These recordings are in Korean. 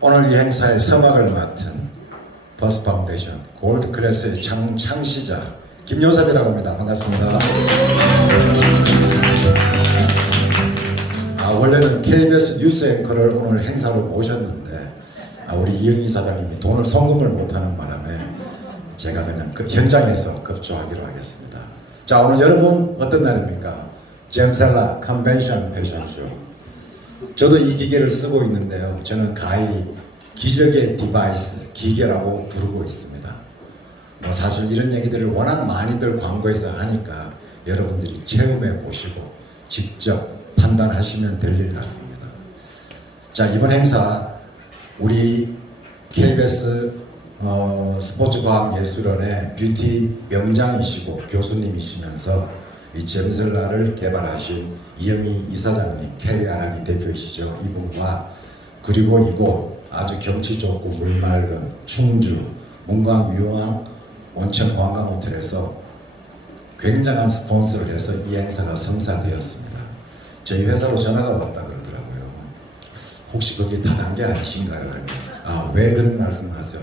오늘 이 행사의 서막을 맡은 버스 파운데이션 골드 클래스의 창시자 김요섭이라고 합니다. 반갑습니다. 원래는 KBS 뉴스 앵커를 오늘 행사로 모셨는데 우리 이영희 사장님이 돈을 송금을 못하는 바람에 제가 그냥 그 현장에서 급조하기로 하겠습니다. 자, 오늘 여러분 어떤 날입니까? 잼셀라 컨벤션 패션쇼. 저도 이 기계를 쓰고 있는데요. 저는 가히 기적의 디바이스, 기계라고 부르고 있습니다. 사실 이런 얘기들을 워낙 많이들 광고에서 하니까 여러분들이 체험해 보시고 직접 판단하시면 될 일 같습니다. 자, 이번 행사 우리 KBS 스포츠과학예술원의 뷰티 명장이시고 교수님이시면서 이 잼셀라를 개발하신 이영희 이사장님, KR이 대표이시죠. 이분과 그리고 이곳 아주 경치 좋고 물 맑은 충주 문광 유황 온천 관광 호텔에서 굉장한 스폰서를 해서 이 행사가 성사되었습니다. 저희 회사로 전화가 왔다 그러더라고요. 혹시 거기 다단계 아니신가요? 왜 그런 말씀을 하세요?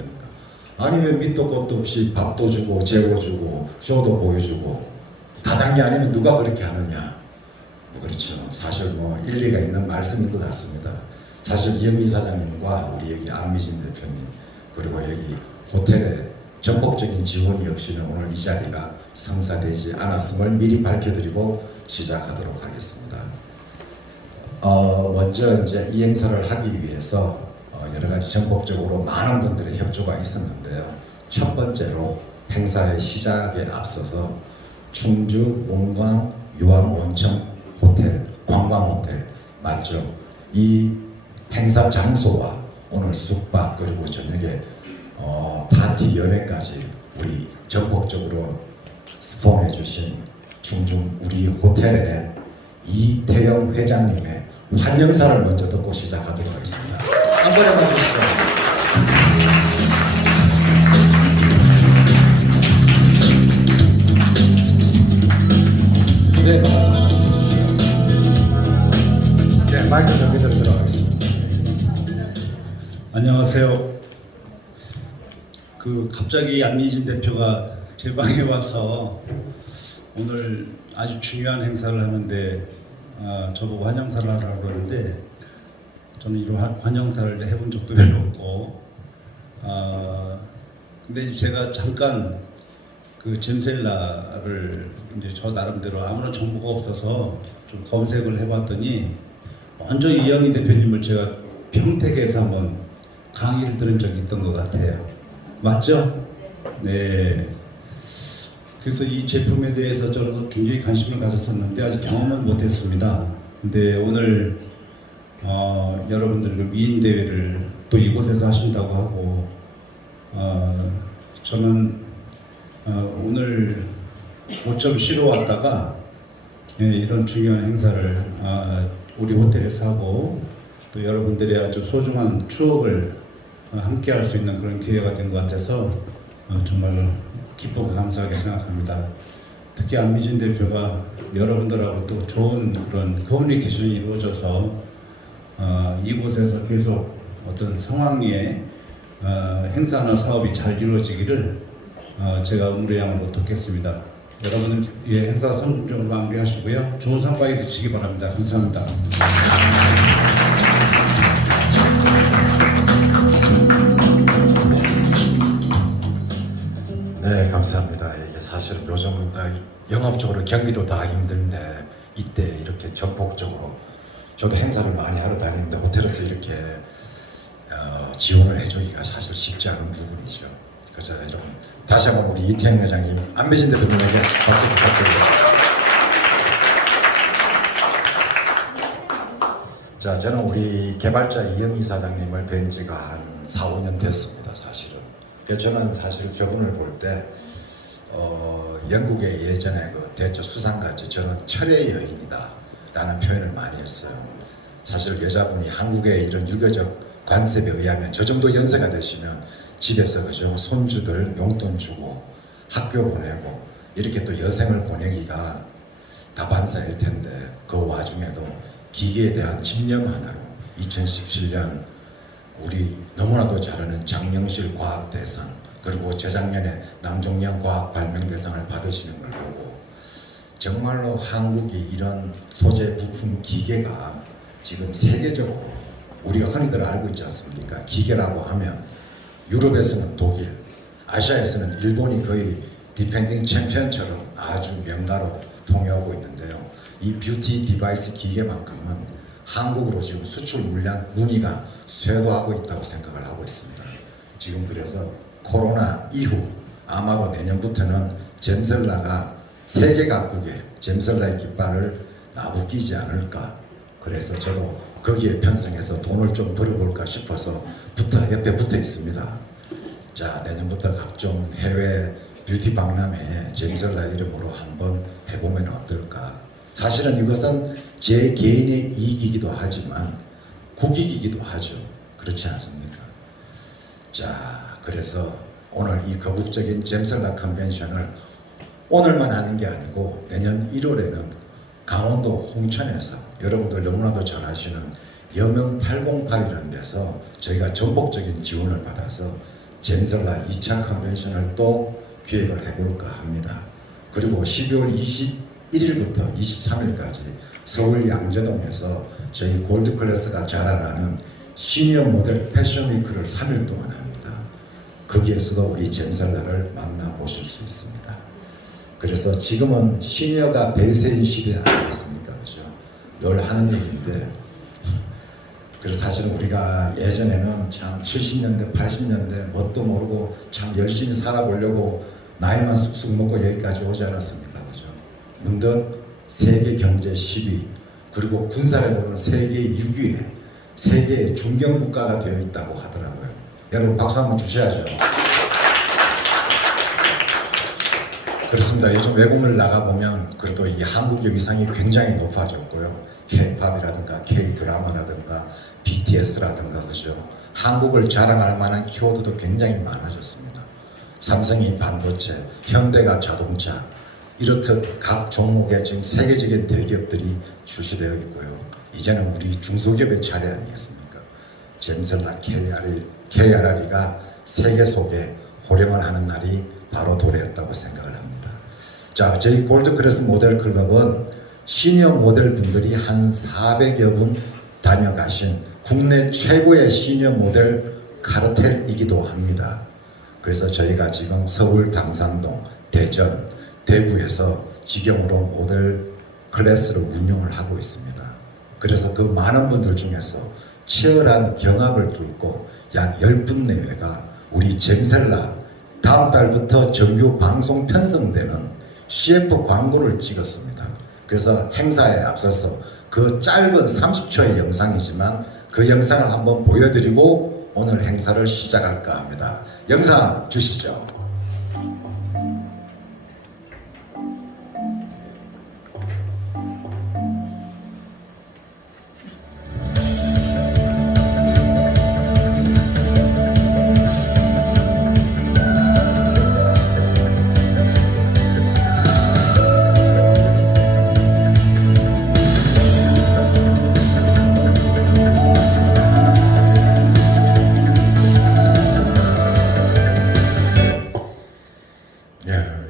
아니 왜 밑도 끝도 없이 밥도 주고 재고 주고 쇼도 보여주고 다단계 아니면 누가 그렇게 하느냐. 그렇죠. 사실 일리가 있는 말씀인 것 같습니다. 사실 이영희 사장님과 우리 여기 안미진 대표님 그리고 여기 호텔에 전폭적인 지원이 없이는 오늘 이 자리가 성사되지 않았음을 미리 밝혀드리고 시작하도록 하겠습니다. 먼저 이제 이 행사를 하기 위해서 여러 가지 전폭적으로 많은 분들의 협조가 있었는데요. 첫 번째로 행사의 시작에 앞서서 충주 문광 유황 온천 호텔 관광 호텔 맞죠? 이 행사 장소와 오늘 숙박 그리고 저녁에 파티 연회까지 우리 전폭적으로 스폰해 주신 충주 우리 호텔의 이태영 회장님의 환영사를 먼저 듣고 시작하도록 하겠습니다. 한번 해봐주시죠. 네, 마이크 좀 그대로 들어가겠습니다. 안녕하세요. 갑자기 안미진 대표가 제 방에 와서 오늘 아주 중요한 행사를 하는데 저보고 환영사를 하라고 그러는데 저는 이런 환영사를 해본 적도 별로 없고 근데 제가 잠깐 잼셀라를 이제 저 나름대로 아무런 정보가 없어서 좀 검색을 해봤더니 먼저 이영희 대표님을 제가 평택에서 한번 강의를 들은 적이 있던 것 같아요. 맞죠? 네. 그래서 이 제품에 대해서 저는 굉장히 관심을 가졌었는데 아직 경험은 못했습니다. 근데 오늘 여러분들 미인 대회를 또 이곳에서 하신다고 하고 저는 오늘 모처럼 쉬러 왔다가 이런 중요한 행사를 우리 호텔에서 하고 또 여러분들의 아주 소중한 추억을 함께 할 수 있는 그런 기회가 된 것 같아서 정말 기쁘고 감사하게 생각합니다. 특히 안미진 대표가 여러분들하고 또 좋은 그런 커뮤니케이션이 이루어져서 이곳에서 계속 어떤 상황의 행사나 사업이 잘 이루어지기를 제가 음료양으로 돕겠습니다. 여러분은 행사 성공적으로 마무리하시고요. 좋은 성과 있으시기 바랍니다. 감사합니다. 네, 감사합니다. 이게 사실 요즘 영업적으로 경기도 다 힘든데 이때 이렇게 전폭적으로 저도 행사를 많이 하러 다니는데 호텔에서 이렇게 지원을 해주기가 사실 쉽지 않은 부분이죠. 그래서 여러분 다시 한번 우리 이태영 회장님, 안미진 대표님에게 박수 부탁드립니다. 자, 저는 우리 개발자 이영희 사장님을 뵌 지가 한 4, 5년 됐습니다, 사실은. 저는 사실 저분을 볼 때 영국의 예전에 대처 수상같이 저는 철의 여인이다 라는 표현을 많이 했어요. 사실 여자분이 한국의 이런 유교적 관습에 의하면 저 정도 연세가 되시면 집에서 그저 손주들 용돈 주고 학교 보내고 이렇게 또 여생을 보내기가 다반사일 텐데 그 와중에도 기계에 대한 집념 하나로 2017년 우리 너무나도 잘 아는 장영실 과학대상, 그리고 재작년에 남종영 과학발명대상을 받으시는 걸 보고 정말로 한국이 이런 소재 부품 기계가 지금 세계적으로 우리가 흔히들 알고 있지 않습니까? 기계라고 하면 유럽에서는 독일, 아시아에서는 일본이 거의 디펜딩 챔피언처럼 아주 명가로 통해오고 있는데요. 이 뷰티 디바이스 기계만큼은 한국으로 지금 수출 물량 문의가 쇄도하고 있다고 생각을 하고 있습니다. 지금 그래서 코로나 이후 아마도 내년부터는 잼설라가 세계 각국에 잼설라의 깃발을 나부끼지 않을까. 그래서 저도 거기에 편성해서 돈을 좀 벌어볼까 싶어서 옆에 붙어 있습니다. 자, 내년부터 각종 해외 뷰티 박람회 잼설라 이름으로 한번 해보면 어떨까. 사실은 이것은 제 개인의 이익이기도 하지만 국익이기도 하죠. 그렇지 않습니까? 자, 그래서 오늘 이 거국적인 잼설라 컨벤션을 오늘만 하는 게 아니고 내년 1월에는 강원도 홍천에서 여러분들 너무나도 잘 아시는 여명 808이라는 데서 저희가 전폭적인 지원을 받아서 잼설라 2차 컨벤션을 또 기획을 해볼까 합니다. 그리고 12월 21일부터 23일까지 서울 양재동에서 저희 골드클래스가 자랑하는 시니어 모델 패션 위크를 3일 동안 합니다. 거기에서도 우리 잼설라를 만나보실 수 있습니다. 그래서 지금은 시니어가 대세인 시대 아니겠습니까? 그죠? 늘 하는 얘기인데, 그래서 사실 우리가 예전에는 참 70년대, 80년대 뭣도 모르고 참 열심히 살아보려고 나이만 쑥쑥 먹고 여기까지 오지 않았습니까? 그죠? 문득 세계 경제 10위, 그리고 군사를 보는 세계 6위에 세계의 중견 국가가 되어 있다고 하더라고요. 여러분 박수 한번 주셔야죠. 그렇습니다. 요즘 외국을 나가보면 그래도 이 한국의 위상이 굉장히 높아졌고요. K-팝이라든가 K-드라마라든가 BTS라든가 그죠. 한국을 자랑할 만한 키워드도 굉장히 많아졌습니다. 삼성이 반도체, 현대가 자동차, 이렇듯 각 종목에 지금 세계적인 대기업들이 출시되어 있고요. 이제는 우리 중소기업의 차례 아니겠습니까? 잼설라 KRR이가 세계 속에 호령을 하는 날이 바로 도래했다고 생각을 합니다. 자, 저희 골드클래스 모델 클럽은 시니어 모델 분들이 한 400여 분 다녀가신 국내 최고의 시니어 모델 카르텔이기도 합니다. 그래서 저희가 지금 서울, 당산동, 대전, 대구에서 직영으로 모델 클래스를 운영을 하고 있습니다. 그래서 그 많은 분들 중에서 치열한 경합을 뚫고 약 10분 내외가 우리 잼셀라 다음 달부터 정규 방송 편성되는 CF 광고를 찍었습니다. 그래서 행사에 앞서서 그 짧은 30초의 영상이지만 그 영상을 한번 보여드리고 오늘 행사를 시작할까 합니다. 영상 주시죠.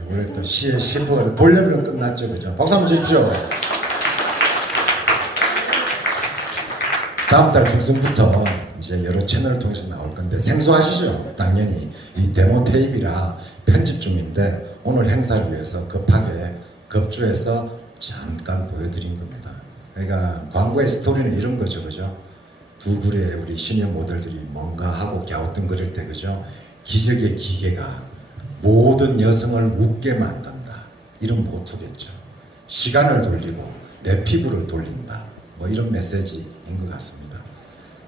원래 또 시의 CF가 본래는 끝났죠, 그죠? 박수 한번 주십시오. 다음 달 중순부터 이제 여러 채널을 통해서 나올 건데 생소하시죠? 당연히 이 데모 테이프라 편집 중인데 오늘 행사를 위해서 급하게 급조해서 잠깐 보여드린 겁니다. 그러니까 광고의 스토리는 이런 거죠, 그죠? 두 그루의 우리 시니어 모델들이 뭔가 하고 갸우뚱거릴 때, 그죠? 기적의 기계가 모든 여성을 웃게 만든다. 이런 모토겠죠. 시간을 돌리고 내 피부를 돌린다. 뭐 이런 메시지인 것 같습니다.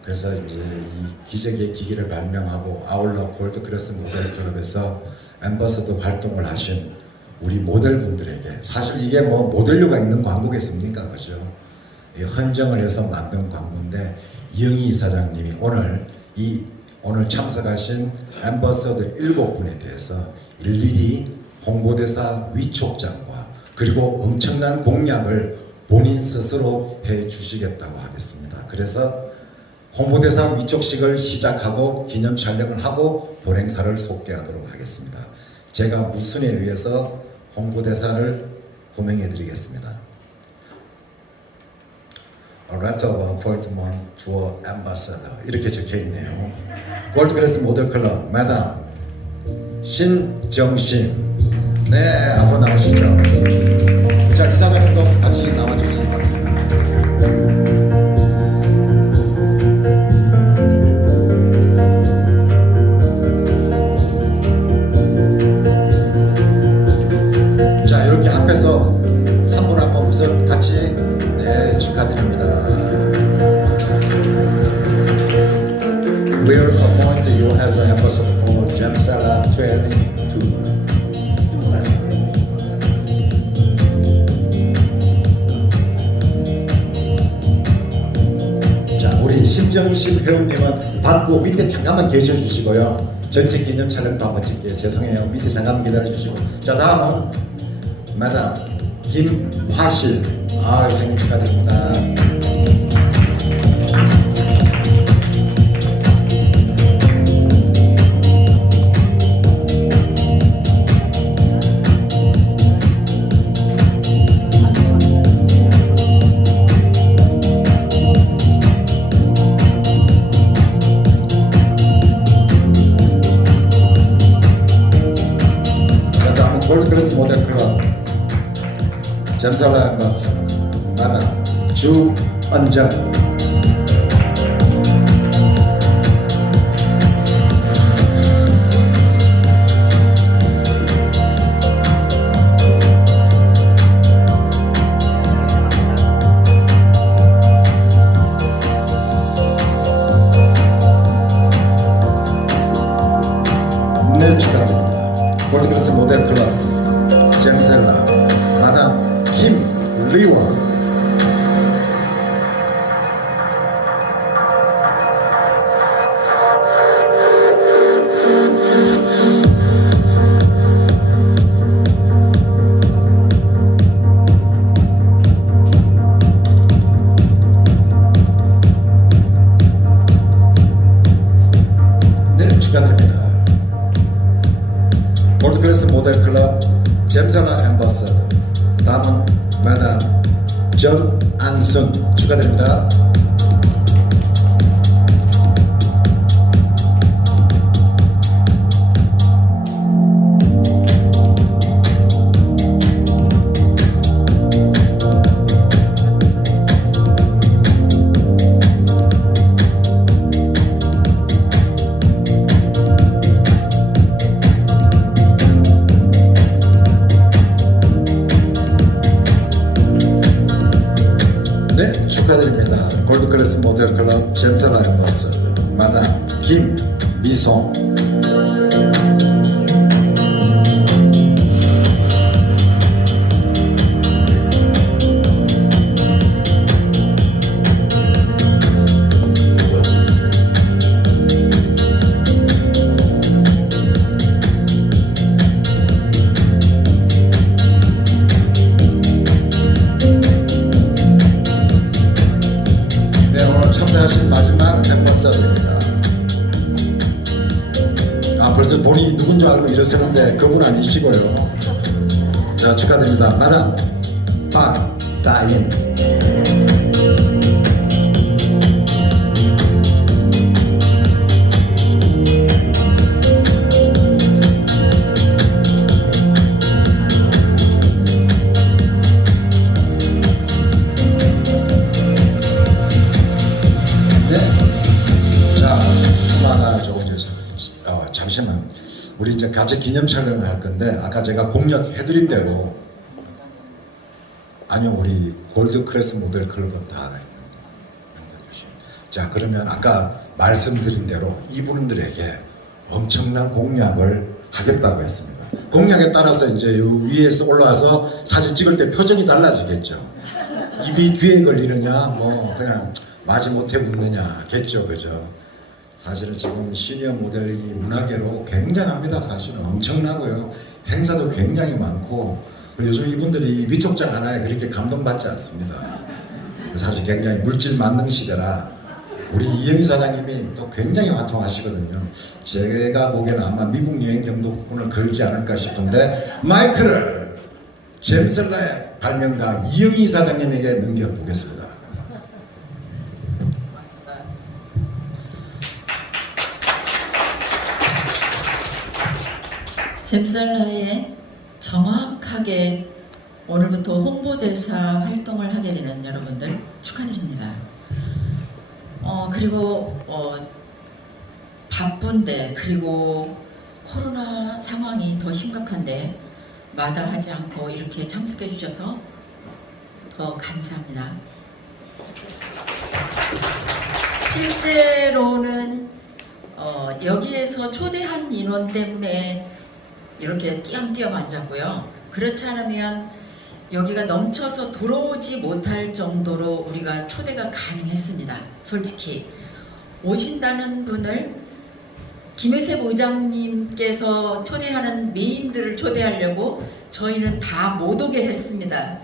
그래서 이제 이 기적의 기기를 발명하고 아울러 골드클래스 모델 클럽에서 앰버서더 활동을 하신 우리 모델분들에게, 사실 이게 뭐 모델료가 있는 광고겠습니까? 그죠? 헌정을 해서 만든 광고인데 이영희 이사장님이 오늘 참석하신 앰버서더 7분에 대해서 일일이 홍보대사 위촉장과 그리고 엄청난 공약을 본인 스스로 해 주시겠다고 하겠습니다. 그래서 홍보대사 위촉식을 시작하고 기념 촬영을 하고 본행사를 속개하도록 하겠습니다. 제가 무순에 의해서 홍보대사를 호명해 드리겠습니다. A letter of appointment to ambassador 이렇게 적혀 있네요. 골드클래스 모델클럽 마담 신정심, 네, 앞으로 나오시죠. 자, 이사장님도 같이 나와주시기 바랍니다. 자, 이렇게 앞에서 한 분 한 분 우선 같이 네, 축하드립니다. We'll appoint you as the ambassador for Gemsela 22. 자, 우리 신정신 회원님은 받고 밑에 잠깐만 계셔 주시고요. 전체 기념 촬영도 한번 찍게요. 죄송해요. 밑에 잠깐만 기다려 주시고. 자, 다음은 마담 김화실. 아, 생일 축하드립니다. 자, 다음은 골드클래스 모델클럽 잼살라 엠바스 마담 주언정. 네, 축하드립니다. 골드클래스 모델클럽 잼셀라 마담 김리원. 네, 축하드립니다. 골드클래스 모델클럽 잼살라 엠버서더 다음은 마담 전안순 축하드립니다. 네, 축하드립니다. 골드클래스 모델클럽 잼살라 엠버서더 마담 김미송. 네, 오늘 참석하신 마지막 엠버서더입니다. 아, 벌써 본인이 누군지 알고 일어서는데 그분 아니시고요. 자, 축하드립니다. 마담 박다인. 잠시만, 우리 이제 같이 기념 촬영을 할 건데 아까 제가 공약해드린 대로 아니요, 우리 골드클래스 모델클럽은 다 자, 그러면 아까 말씀드린 대로 이분들에게 엄청난 공약을 하겠다고 했습니다. 공약에 따라서 이제 위에서 올라와서 사진 찍을 때 표정이 달라지겠죠. 입이 귀에 걸리느냐, 뭐 그냥 마지못해 묻느냐겠죠, 그죠? 사실은 지금 시니어 모델이 문화계로 굉장합니다. 사실은 엄청나고요. 행사도 굉장히 많고, 요즘 이분들이 위촉장 하나에 그렇게 감동받지 않습니다. 사실 굉장히 물질 만능 시대라 우리 이영희 사장님이 또 굉장히 화통하시거든요. 제가 보기에는 아마 미국 여행 경도권을 걸지 않을까 싶은데 마이크를 잼슬라의 발명가 이영희 사장님에게 넘겨보겠습니다. 잼살라에 정확하게 오늘부터 홍보대사 활동을 하게 되는 여러분들 축하드립니다. 그리고 바쁜데 그리고 코로나 상황이 더 심각한데 마다하지 않고 이렇게 참석해 주셔서 더 감사합니다. 실제로는 여기에서 초대한 인원 때문에 이렇게 띄엄띄엄 앉았고요. 그렇지 않으면 여기가 넘쳐서 들어오지 못할 정도로 우리가 초대가 가능했습니다. 솔직히 오신다는 분을 김혜세 부장님께서 초대하는 메인들을 초대하려고 저희는 다 못 오게 했습니다.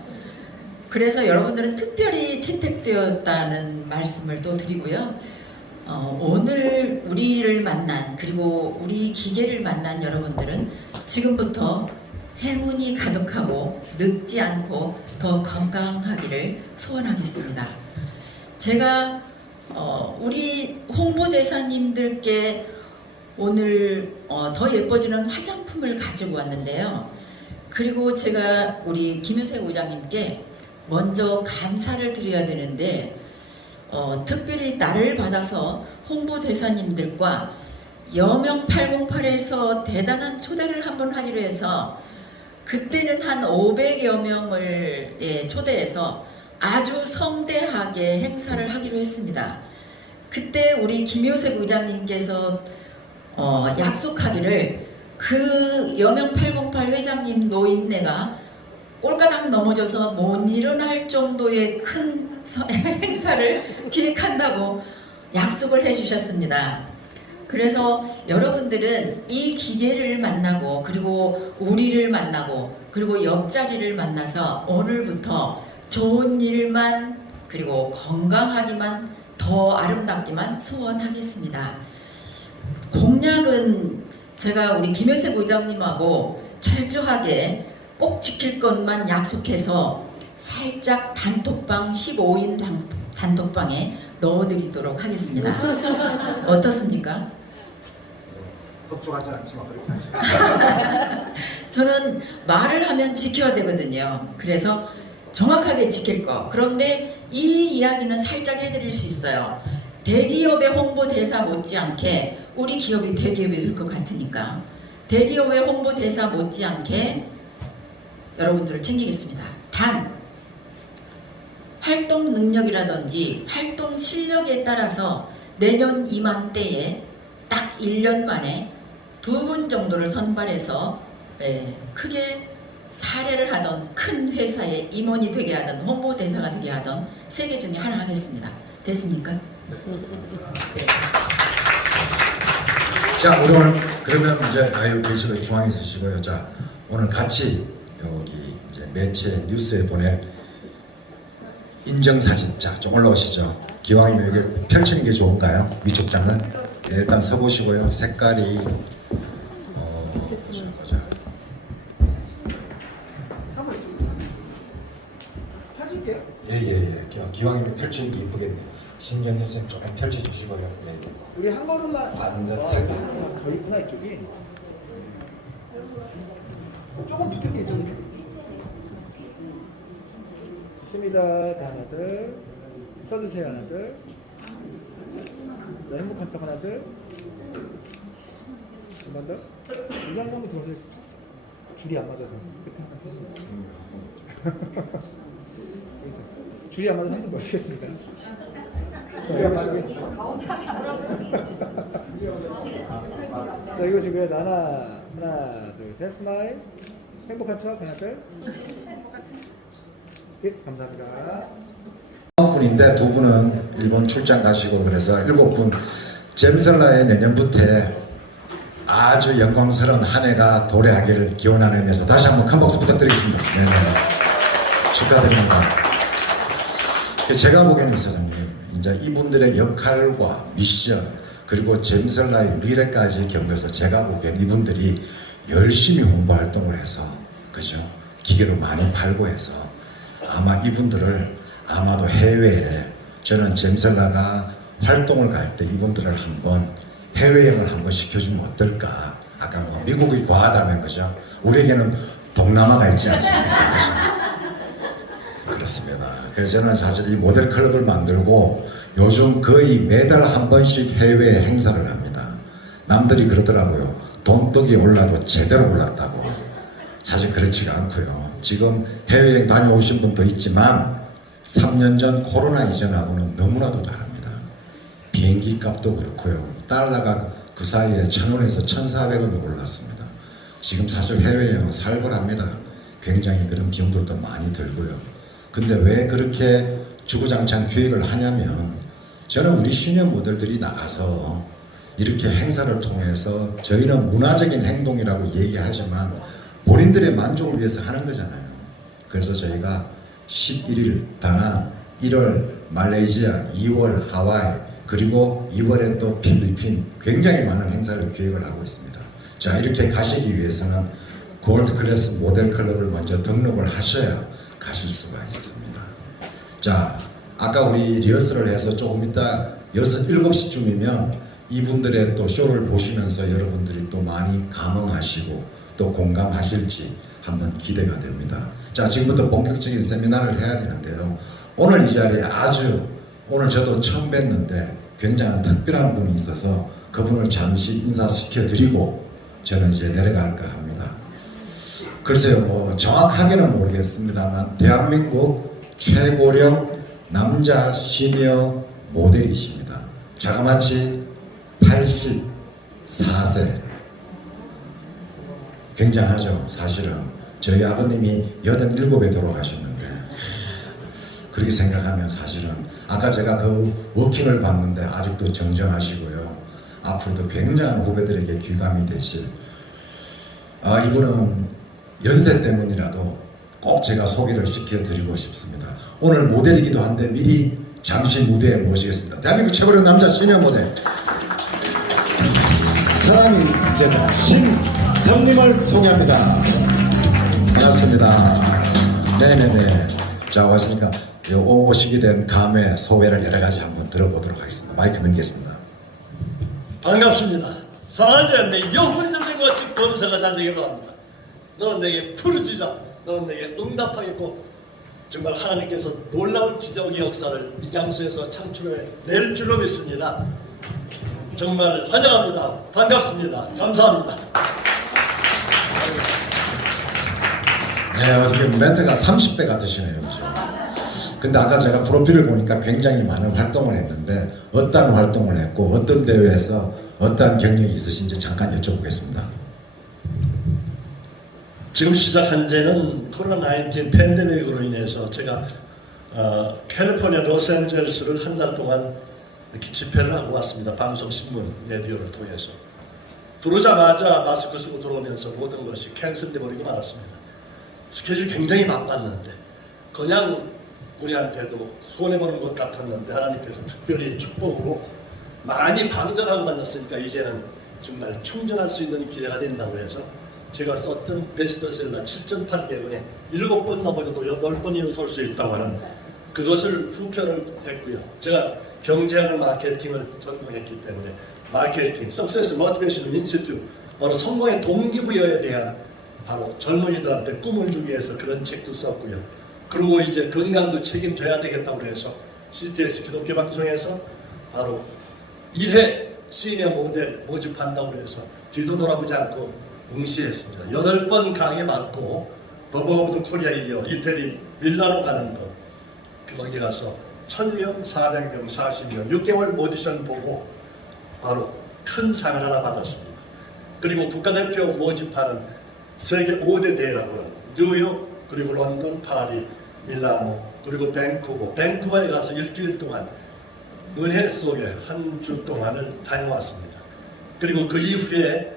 그래서 여러분들은 특별히 채택되었다는 말씀을 또 드리고요. 오늘 우리를 만난 그리고 우리 기계를 만난 여러분들은 지금부터 행운이 가득하고 늙지 않고 더 건강하기를 소원하겠습니다. 제가 우리 홍보대사님들께 오늘 더 예뻐지는 화장품을 가지고 왔는데요. 그리고 제가 우리 김효세 부장님께 먼저 감사를 드려야 되는데 특별히 나를 받아서 홍보대사님들과 여명 808에서 대단한 초대를 한번 하기로 해서 그때는 한 500여 명을 초대해서 아주 성대하게 행사를 하기로 했습니다. 그때 우리 김효세 부장님께서 약속하기를 그 여명 808 회장님 노인네가 꼴가닥 넘어져서 못 일어날 정도의 큰 행사를 기획한다고 약속을 해주셨습니다. 그래서 여러분들은 이 기계를 만나고 그리고 우리를 만나고 그리고 옆자리를 만나서 오늘부터 좋은 일만 그리고 건강하기만 더 아름답기만 소원하겠습니다. 공약은 제가 우리 김효세 부장님하고 철저하게 꼭 지킬 것만 약속해서 살짝 단톡방 15인 단톡방에 넣어드리도록 하겠습니다. 어떻습니까? 걱정하지 않지만 그렇게 하시죠. 저는 말을 하면 지켜야 되거든요. 그래서 정확하게 지킬 거. 그런데 이 이야기는 살짝 해드릴 수 있어요. 대기업의 홍보대사 못지않게 우리 기업이 대기업이 될 것 같으니까 대기업의 홍보대사 못지않게 여러분들을 챙기겠습니다. 단 활동 능력이라든지 활동 실력에 따라서 내년 이맘때에 딱 1년 만에 2분 정도를 선발해서 크게 사례를 하던 큰 회사의 임원이 되게 하던 홍보대사가 되게 하던 세 개 중에 하나 하겠습니다. 됐습니까? 네. 자, 우리 오늘 그러면 이제 계시고 중앙에 있으시고요. 자, 오늘 같이 여기 이제 매체 뉴스에 보낼 인정사진. 자, 좀 올라오시죠. 기왕이면 여기 펼치는 게 좋은가요? 위쪽 장은? 네, 일단 서보시고요. 색깔이 보자. 예. 기왕이면 펼치는 게 이쁘겠네요. 신경 선생님 조금 펼쳐주시고요. 예. 우리 한 걸음만 반듯하게. 더 있구나 이쪽이. 조금 두껍게 이쪽이. 있습니다. 자, 하나들 써주세요. 하나들. 자, 행복한 척 하나들. 한 번 더. 이 장면은 도저히 줄이 안 맞아서 줄이 안 맞아서 한번 멋지겠습니다. 줄이 안 맞아서. 자, 이거 지금 하나, 둘, 셋, 스마일. 행복한 척 하나들. 예, 감사합니다. 분인데 2분은 일본 출장 가시고 그래서 7분 잼설라의 내년부터 아주 영광스러운 한 해가 도래하기를 기원하는 의미에서 다시 한번 큰 박수 부탁드리겠습니다. 네네. 축하드립니다. 제가 보기에는 이사장님 이제 이분들의 역할과 미션 그리고 잼설라의 미래까지 겸해서 제가 보기엔 이분들이 열심히 홍보 활동을 해서 그죠? 기계로 많이 팔고 해서 아마 이분들을 아마도 해외에 저는 잼설라가 활동을 갈 때 이분들을 한번 해외여행을 한번 시켜주면 어떨까? 아까 뭐 미국이 과하다면 그죠? 우리에게는 동남아가 있지 않습니까? 그죠? 그렇습니다. 그래서 저는 사실 이 모델 클럽을 만들고 요즘 거의 매달 한 번씩 해외 행사를 합니다. 남들이 그러더라고요. 돈떡이 올라도 제대로 올랐다고. 사실 그렇지가 않고요. 지금 해외여행 다녀오신 분도 있지만 3년 전 코로나 이전하고는 너무나도 다릅니다. 비행기 값도 그렇고요. 달러가 그 사이에 1,000원에서 1,400원으로 올랐습니다. 지금 사실 해외여행은 살벌합니다. 굉장히 그런 비용들도 많이 들고요. 근데 왜 그렇게 주구장창 기획을 하냐면 저는 우리 시니어 모델들이 나가서 이렇게 행사를 통해서 저희는 문화적인 행동이라고 얘기하지만 본인들의 만족을 위해서 하는 거잖아요. 그래서 저희가 11일 다낭, 1월 말레이시아, 2월 하와이, 그리고 2월에 또 필리핀 굉장히 많은 행사를 기획을 하고 있습니다. 자, 이렇게 가시기 위해서는 골드 클래스 모델 클럽을 먼저 등록을 하셔야 가실 수가 있습니다. 자, 아까 우리 리허설을 해서 조금 이따 6, 7시쯤이면 이분들의 또 쇼를 보시면서 여러분들이 또 많이 감흥하시고 또 공감하실지 한번 기대가 됩니다. 자, 지금부터 본격적인 세미나를 해야 되는데요. 오늘 이 자리에 오늘 저도 처음 뵀는데 굉장한 특별한 분이 있어서 그분을 잠시 인사시켜 드리고 저는 이제 내려갈까 합니다. 글쎄요, 뭐 정확하게는 모르겠습니다만 대한민국 최고령 남자 시니어 모델이십니다. 자그마치 84세. 굉장하죠. 사실은 저희 아버님이 87에 돌아가셨는데 그렇게 생각하면 사실은 아까 제가 그 워킹을 봤는데 아직도 정정하시고요. 앞으로도 굉장한 후배들에게 귀감이 되실 이분은 연세 때문이라도 꼭 제가 소개를 시켜드리고 싶습니다. 오늘 모델이기도 한데 미리 잠시 무대에 모시겠습니다. 대한민국 최고령 남자 시니어 모델 사랑이 이제 신성님을 소개합니다. 반갑습니다. 네네네. 자, 왔으니까 오시게 된 감회 소회를 여러 가지 한번 들어보도록 하겠습니다. 마이크 넘기겠습니다. 반갑습니다. 사랑하는 자매 영원히 선생님과 범사가 잘 되길 바랍니다. 너는 내게 풀어주자. 너는 내게 응답하겠고 정말 하나님께서 놀라운 기적의 역사를 이 장소에서 창출해 낼 줄로 믿습니다. 정말 환영합니다. 반갑습니다. 감사합니다. 네, 어떻게 멘트가 30대 같으시네요. 그죠? 근데 아까 제가 프로필을 보니까 굉장히 많은 활동을 했는데 어떤 활동을 했고 어떤 대회에서 어떤 경력이 있으신지 잠깐 여쭤보겠습니다. 지금 시작한 지는 코로나19 팬데믹으로 인해서 제가 캘리포니아 로스앤젤레스를 한 달 동안 이렇게 집회를 하고 왔습니다. 방송, 신문, 라디오를 통해서. 들어오자마자 마스크 쓰고 들어오면서 모든 것이 캔슬돼 버리고 말았습니다. 스케줄이 굉장히 바빴는데 그냥 우리한테도 손해보는 것 같았는데 하나님께서 특별히 축복으로 많이 방전하고 다녔으니까 이제는 정말 충전할 수 있는 기회가 된다고 해서 제가 썼던 베스트셀러 7.8개분에 7번 넘어져도 8번이나 설 수 있다고 하는 그것을 후편을 했고요. 제가 경제학을 마케팅을 전공했기 때문에 마케팅, 석세스 모티베이션 인스티튜트 바로 성공의 동기부여에 대한 바로 젊은이들한테 꿈을 주기 위해서 그런 책도 썼고요. 그리고 이제 건강도 책임져야 되겠다고 해서 CTS 기독교 방송에서 바로 1회 시니어 모델 모집한다고 해서 뒤도 돌아보지 않고 응시했습니다. 8번 강의 받고 더버거브드 코리아에 이어 이태리 밀라노 가는 것 거기 가서 1000명, 400명, 40명 6개월 오디션 보고 바로 큰 상을 하나 받았습니다. 그리고 국가대표 모집하는 세계 5대 대회라고 하는 뉴욕, 그리고 런던, 파리, 밀라노, 그리고 밴쿠버에 가서 일주일 동안 은혜 속에 한 주 동안을 다녀왔습니다. 그리고 그 이후에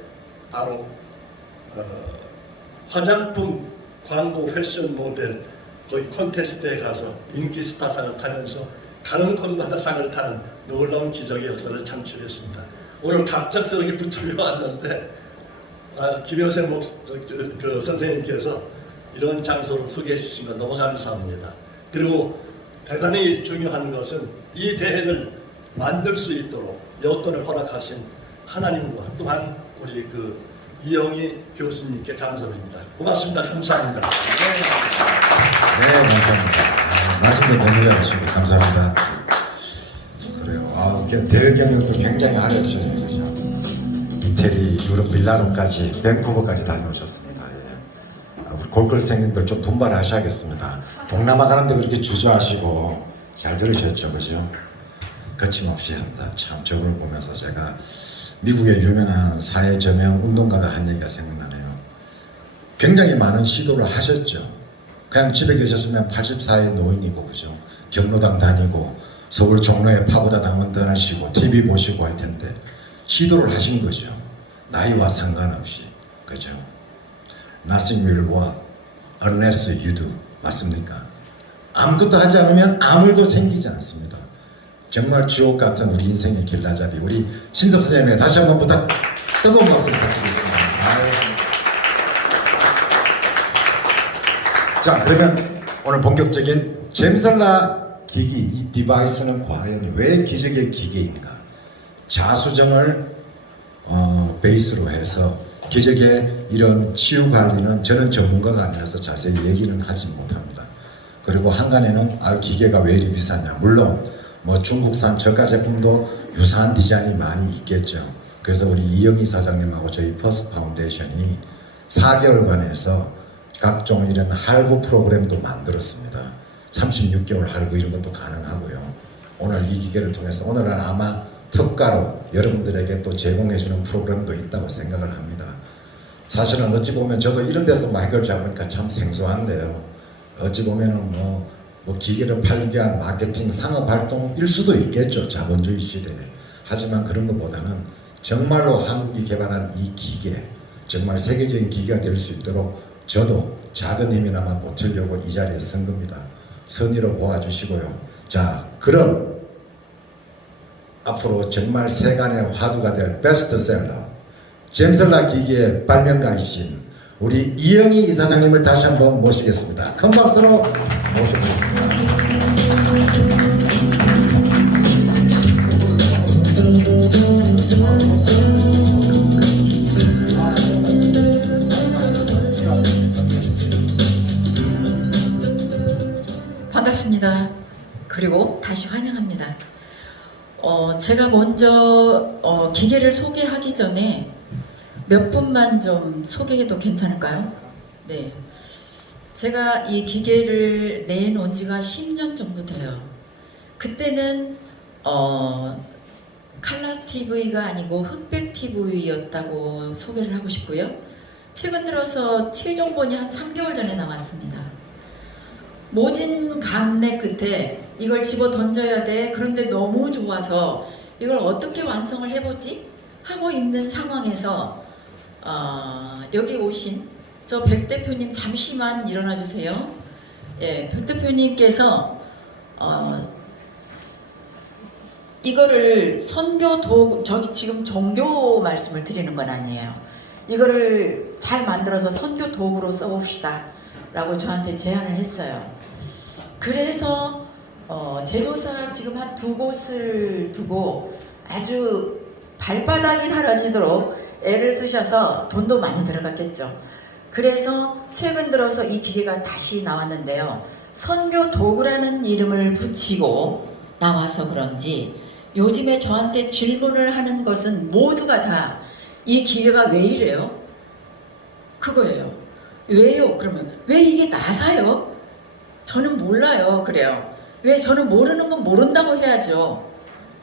바로 화장품, 광고, 패션 모델 거의 콘테스트에 가서 인기 스타상을 타면서 가는 곳마다 상을 타는 놀라운 기적의 역사를 창출했습니다. 오늘 갑작스럽게 붙잡혀 왔는데 김효생 그 선생님께서 이런 장소를 소개해 주신 것 너무 감사합니다. 그리고 대단히 중요한 것은 이 대회를 만들 수 있도록 여건을 허락하신 하나님과 또한 우리 그 이영희 교수님께 감사드립니다. 고맙습니다. 감사합니다. 네, 감사합니다. 말씀도 공유하시고 감사합니다. 그래요. 대외 경력도 굉장히 화려하시네요. 그죠? 이태리, 유럽, 밀라노까지, 밴쿠버까지 다녀오셨습니다. 예. 우리 골골생님들 좀 분발하셔야겠습니다. 동남아 가는데 그렇게 주저하시고 잘 들으셨죠, 그죠? 거침없이 한다. 참 저걸 보면서 제가 미국의 유명한 사회저명 운동가가 한 얘기가 생각나네요. 굉장히 많은 시도를 하셨죠. 그냥 집에 계셨으면 84의 노인이고, 그죠? 경로당 다니고, 서울 종로에 파고다 당원들 하시고, TV 보시고 할 텐데, 시도를 하신 거죠. 나이와 상관없이. 그죠? Nothing will work unless you do. 맞습니까? 아무것도 하지 않으면 아무 일도 생기지 않습니다. 정말 지옥 같은 우리 인생의 길라잡이, 우리 신섭 선생님의 다시 한번 뜨거운 박수 부탁드리겠습니다. 자, 그러면 오늘 본격적인 잼설라 기기, 이 디바이스는 과연 왜 기적의 기계입니까? 자수정을 베이스로 해서 기적의 이런 치유 관리는 저는 전문가가 아니라서 자세히 얘기는 하지 못합니다. 그리고 한간에는 기계가 왜 이리 비싸냐. 물론 뭐 중국산 저가 제품도 유사한 디자인이 많이 있겠죠. 그래서 우리 이영희 사장님하고 저희 퍼스트 파운데이션이 4개월간에서 각종 이런 할부 프로그램도 만들었습니다. 36개월 할부 이런 것도 가능하고요. 오늘 이 기계를 통해서 오늘은 아마 특가로 여러분들에게 또 제공해주는 프로그램도 있다고 생각을 합니다. 사실은 어찌 보면 저도 이런 데서 마이크를 잡으니까 참 생소한데요. 어찌 보면은 뭐 기계를 팔기 위한 마케팅 상업 활동일 수도 있겠죠. 자본주의 시대에. 하지만 그런 것보다는 정말로 한국이 개발한 이 기계, 정말 세계적인 기계가 될 수 있도록 저도 작은 힘이나마 보태려고 이 자리에 선 겁니다. 선의로 보아주시고요. 자, 그럼 앞으로 정말 세간의 화두가 될 베스트셀러 잼설라 기계의 발명가이신 우리 이영희 이사장님을 다시 한번 모시겠습니다. 큰 박수로 모셔보겠습니다. 반갑습니다. 그리고 다시 환영합니다. 제가 먼저 기계를 소개하기 전에 몇 분만 좀 소개해도 괜찮을까요? 네. 제가 이 기계를 내놓은 지가 10년 정도 돼요. 그때는 칼라 TV가 아니고 흑백 TV였다고 소개를 하고 싶고요. 최근 들어서 최종본이 한 3개월 전에 나왔습니다. 모진 감내 끝에 이걸 집어 던져야 돼. 그런데 너무 좋아서 이걸 어떻게 완성을 해보지? 하고 있는 상황에서 여기 오신 저 백 대표님 잠시만 일어나 주세요. 예, 백 대표님께서 이거를 선교 도구, 저기 지금 종교 말씀을 드리는 건 아니에요. 이거를 잘 만들어서 선교 도구로 써봅시다 라고 저한테 제안을 했어요. 그래서 제조사 지금 한 2곳을 두고 아주 발바닥이 사라지도록 애를 쓰셔서 돈도 많이 들어갔겠죠. 그래서 최근 들어서 이 기계가 다시 나왔는데요. 선교 도구라는 이름을 붙이고 나와서 그런지 요즘에 저한테 질문을 하는 것은 모두가 다 이 기계가 왜 이래요? 그거예요. 왜요? 그러면 왜 이게 나사요? 저는 몰라요. 그래요. 왜 저는 모르는 건 모른다고 해야죠.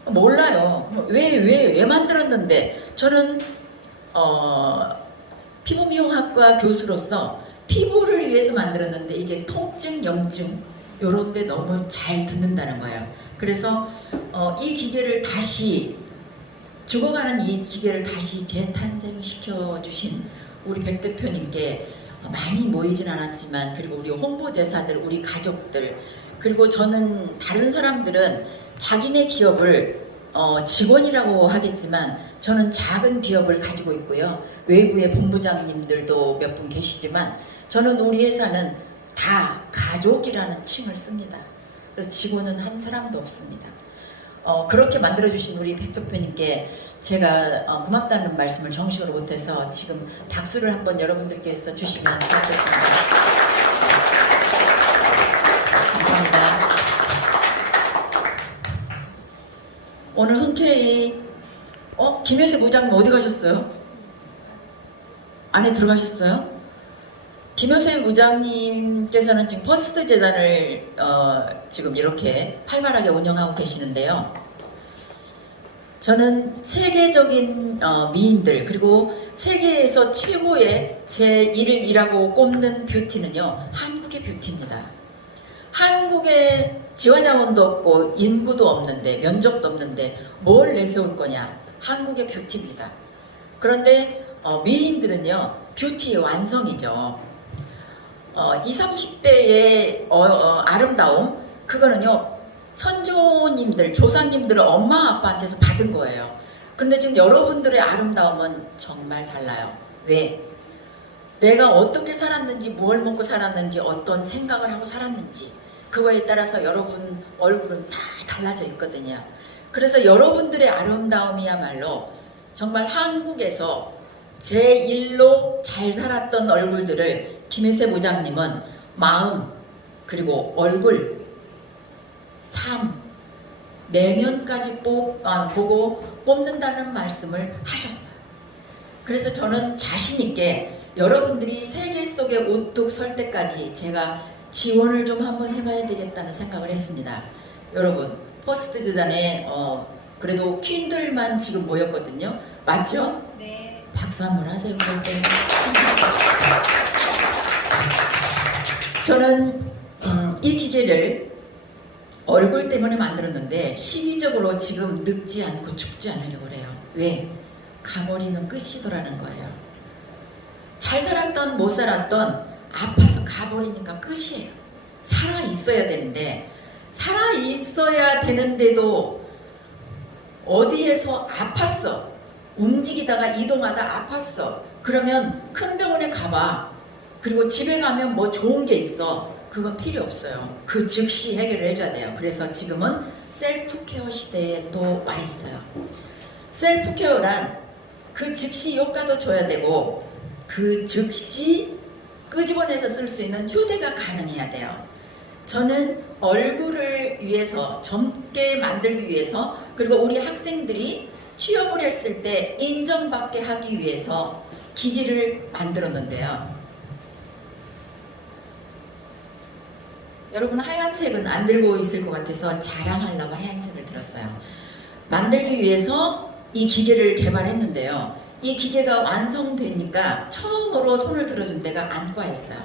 몰라요. 왜 만들었는데 저는 피부미용학과 교수로서 피부를 위해서 만들었는데 이게 통증, 염증 요런 데 너무 잘 듣는다는 거예요. 그래서 이 기계를 다시 죽어가는 이 기계를 다시 재탄생시켜 주신 우리 백 대표님께 많이 모이진 않았지만 그리고 우리 홍보대사들, 우리 가족들 그리고 저는 다른 사람들은 자기네 기업을 직원이라고 하겠지만 저는 작은 기업을 가지고 있고요. 외부의 본부장님들도 몇 분 계시지만 저는 우리 회사는 다 가족이라는 칭을 씁니다. 그래서 직원은 한 사람도 없습니다. 그렇게 만들어주신 우리 백 대표님께 제가 고맙다는 말씀을 정식으로 못해서 지금 박수를 한번 여러분들께서 주시면 좋겠습니다. 감사합니다. 오늘 흔쾌히 김혜세 부장님 어디 가셨어요? 안에 들어가셨어요? 김효세 부장님께서는 지금 퍼스트 재단을 지금 이렇게 활발하게 운영하고 계시는데요. 저는 세계적인 미인들 그리고 세계에서 최고의 제1이라고 꼽는 뷰티는요. 한국의 뷰티입니다. 한국에 지화자원도 없고 인구도 없는데 면적도 없는데 뭘 내세울 거냐. 한국의 뷰티입니다. 그런데 미인들은요. 뷰티의 완성이죠. 20, 30대의 아름다움 그거는요 선조님들 조상님들은 엄마 아빠한테서 받은 거예요. 그런데 지금 여러분들의 아름다움은 정말 달라요. 왜? 내가 어떻게 살았는지 뭘 먹고 살았는지 어떤 생각을 하고 살았는지 그거에 따라서 여러분 얼굴은 다 달라져 있거든요. 그래서 여러분들의 아름다움이야말로 정말 한국에서 제1로 잘 살았던 얼굴들을 김혜세 부장님은 마음 그리고 얼굴, 삶, 내면까지 보고 뽑는다는 말씀을 하셨어요. 그래서 저는 자신 있게 여러분들이 세계 속에 우뚝 설 때까지 제가 지원을 좀 한번 해봐야 되겠다는 생각을 했습니다. 여러분 퍼스트 재단에 그래도 퀸들만 지금 모였거든요. 맞죠? 네. 박수 한번 하세요. 저는 이 기계를 얼굴 때문에 만들었는데 시기적으로 지금 늙지 않고 죽지 않으려고 그래요. 왜? 가버리면 끝이더라는 거예요. 잘 살았던 못 살았던 아파서 가버리니까 끝이에요. 살아 있어야 되는데 살아 있어야 되는데도 어디에서 아팠어. 움직이다가 이동하다 아팠어. 그러면 큰 병원에 가봐. 그리고 집에 가면 뭐 좋은 게 있어. 그건 필요 없어요. 그 즉시 해결을 해줘야 돼요. 그래서 지금은 셀프케어 시대에 또 와 있어요. 셀프케어란 그 즉시 효과도 줘야 되고 그 즉시 끄집어내서 쓸 수 있는 휴대가 가능해야 돼요. 저는 얼굴을 위해서 젊게 만들기 위해서 그리고 우리 학생들이 취업을 했을 때 인정받게 하기 위해서 기기를 만들었는데요. 여러분 하얀색은 안 들고 있을 것 같아서 자랑하려고 하얀색을 들었어요. 만들기 위해서 이 기계를 개발했는데요. 이 기계가 완성되니까 처음으로 손을 들어준 데가 안과였어요.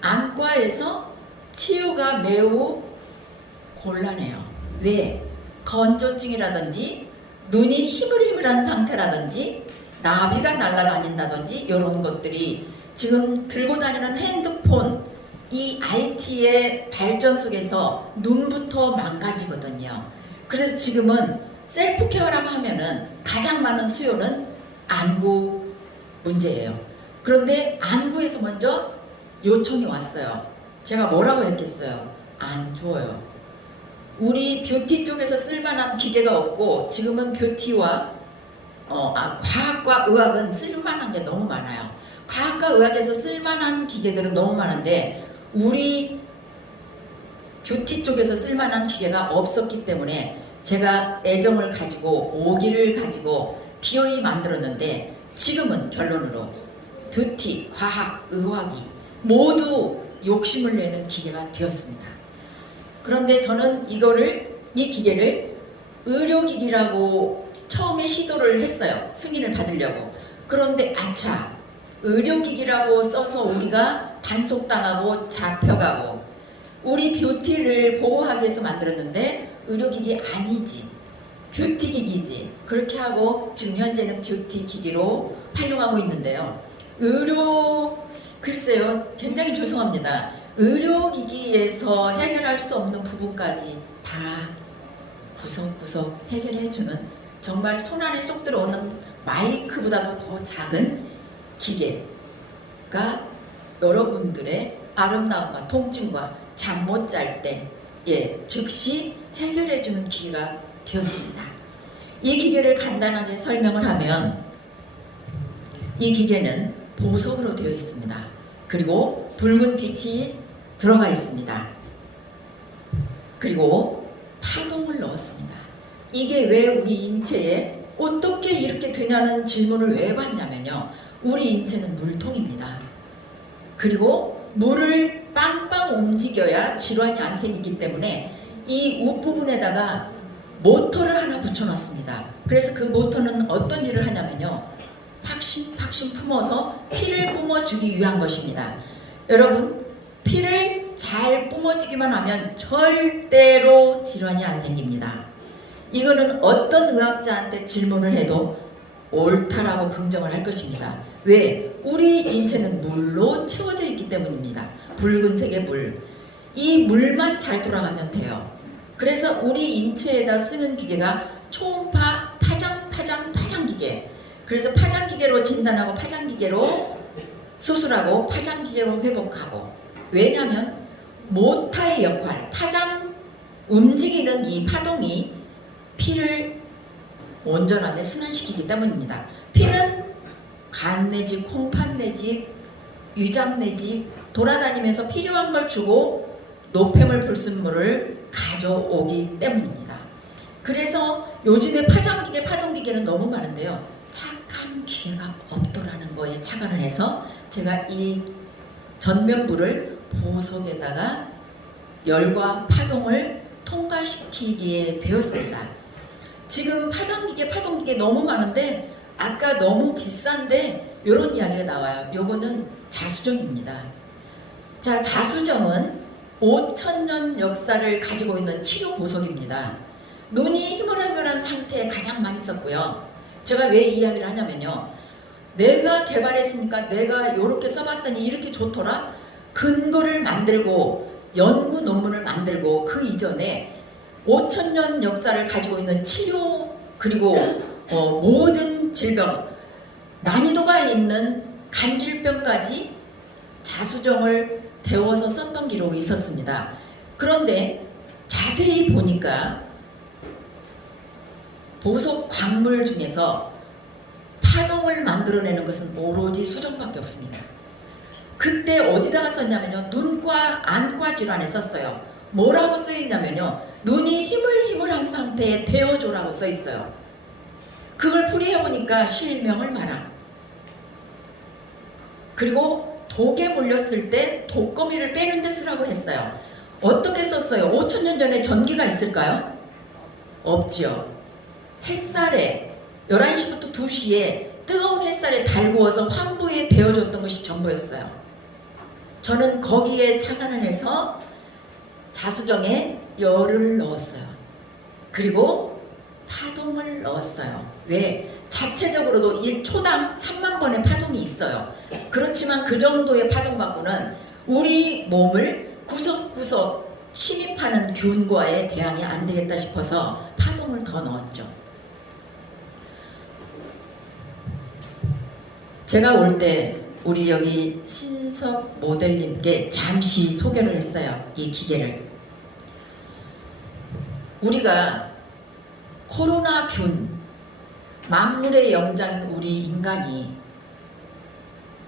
안과에서 치유가 매우 곤란해요. 왜? 건조증이라든지 눈이 희물희물한 상태라든지 나비가 날아다닌다든지 이런 것들이 지금 들고 다니는 핸드폰 이 IT의 발전 속에서 눈부터 망가지거든요. 그래서 지금은 셀프케어라고 하면은 가장 많은 수요는 안구 문제예요. 그런데 안구에서 먼저 요청이 왔어요. 제가 뭐라고 했겠어요? 안 줘요. 우리 뷰티 쪽에서 쓸만한 기계가 없고 지금은 뷰티와 과학과 의학은 쓸만한 게 너무 많아요. 과학과 의학에서 쓸만한 기계들은 너무 많은데 우리 뷰티 쪽에서 쓸만한 기계가 없었기 때문에 제가 애정을 가지고 오기를 가지고 기어이 만들었는데 지금은 결론으로 뷰티, 과학, 의학이 모두 욕심을 내는 기계가 되었습니다. 그런데 저는 이 기계를 의료기기라고 처음에 시도를 했어요. 승인을 받으려고. 그런데 아차, 의료기기라고 써서 우리가 단속당하고 잡혀가고 우리 뷰티를 보호하기 위해서 만들었는데 의료기기 아니지. 뷰티기기지. 그렇게 하고 지금 현재는 뷰티기기로 활용하고 있는데요. 글쎄요. 굉장히 죄송합니다. 의료기기에서 해결할 수 없는 부분까지 다 구석구석 해결해주는 정말 손안에 쏙 들어오는 마이크보다도 더 작은 기계가 여러분들의 아름다움과 통증과 잠 못 잘 때 즉시 해결해주는 기계가 되었습니다. 이 기계를 간단하게 설명을 하면 이 기계는 보석으로 되어 있습니다. 그리고 붉은 빛이 들어가 있습니다. 그리고 파동을 넣었습니다. 이게 왜 우리 인체에 어떻게 이렇게 되냐는 질문을 왜 받냐면요. 우리 인체는 물통입니다. 그리고 물을 빵빵 움직여야 질환이 안 생기기 때문에 이 윗부분에다가 모터를 하나 붙여놨습니다. 그래서 그 모터는 어떤 일을 하냐면요. 팍신팍신 품어서 피를 뿜어주기 위한 것입니다. 여러분, 피를 잘 뿜어주기만 하면 절대로 질환이 안 생깁니다. 이거는 어떤 의학자한테 질문을 해도 옳다라고 긍정을 할 것입니다. 왜? 우리 인체는 물로 채워져 있기 때문입니다. 붉은색의 물. 이 물만 잘 돌아가면 돼요. 그래서 우리 인체에다 쓰는 기계가 초음파 파장기계. 그래서 파장기계로 진단하고 파장기계로 수술하고 파장기계로 회복하고. 왜냐하면 모타의 역할, 파장 움직이는 이 파동이 피를 온전하게 순환시키기 때문입니다. 피는 간 내지 콩팥 내지 위장 내지 돌아다니면서 필요한 걸 주고 노폐물 불순물을 가져오기 때문입니다. 그래서 요즘에 파장기계, 파동기계는 너무 많은데요. 착한 기계가 없더라는 거에 착안을 해서 제가 이 전면부를 보석에다가 열과 파동을 통과시키게 되었습니다. 지금 파동기계 너무 많은데 아까 너무 비싼데 이런 이야기가 나와요. 요거는 자수정입니다. 자, 자수정은 5,000년 역사를 가지고 있는 치료 보석입니다. 눈이 희물희물한 상태에 가장 많이 썼고요. 제가 왜 이 이야기를 하냐면요. 내가 개발했으니까 내가 이렇게 써봤더니 이렇게 좋더라. 근거를 만들고 연구 논문을 만들고 그 이전에 5,000년 역사를 가지고 있는 치료 그리고 모든 질병 난이도가 있는 간질병까지 자수정을 데워서 썼던 기록이 있었습니다. 그런데 자세히 보니까 보석 광물 중에서 파동을 만들어내는 것은 오로지 수정밖에 없습니다. 그때 어디다가 썼냐면요. 눈과 안과 질환에 썼어요. 뭐라고 써있냐면요. 눈이 희물희물한 상태에 데워줘라고 써있어요. 그걸 풀이해보니까 실명을 말함. 그리고 독에 물렸을 때 독거미를 빼는 데 쓰라고 했어요. 어떻게 썼어요? 5,000년 전에 전기가 있을까요? 없지요. 햇살에 11시부터 2시에 뜨거운 햇살에 달구어서 환부에 데워줬던 것이 전부였어요. 저는 거기에 착안을 해서 자수정에 열을 넣었어요. 그리고 파동을 넣었어요. 왜? 자체적으로도 1초당 3만 번의 파동이 있어요. 그렇지만 그 정도의 파동 갖고는 우리 몸을 구석구석 침입하는 균과의 대항이 안 되겠다 싶어서 파동을 더 넣었죠. 제가 올 때 우리 여기 신섭 모델님께 잠시 소개를 했어요. 이 기계를. 우리가 코로나균, 만물의 영장인 우리 인간이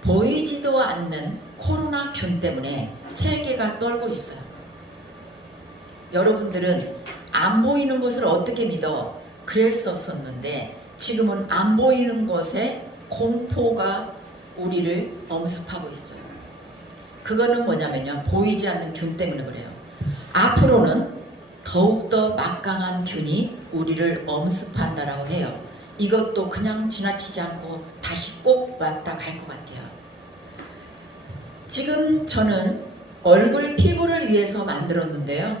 보이지도 않는 코로나균 때문에 세계가 떨고 있어요. 여러분들은 안 보이는 것을 어떻게 믿어? 그랬었었는데 지금은 안 보이는 것에 공포가 우리를 엄습하고 있어요. 그거는 뭐냐면요. 보이지 않는 균 때문에 그래요. 앞으로는 더욱더 막강한 균이 우리를 엄습한다라고 해요. 이것도 그냥 지나치지 않고 다시 꼭 왔다 갈 것 같아요. 지금 저는 얼굴 피부를 위해서 만들었는데요.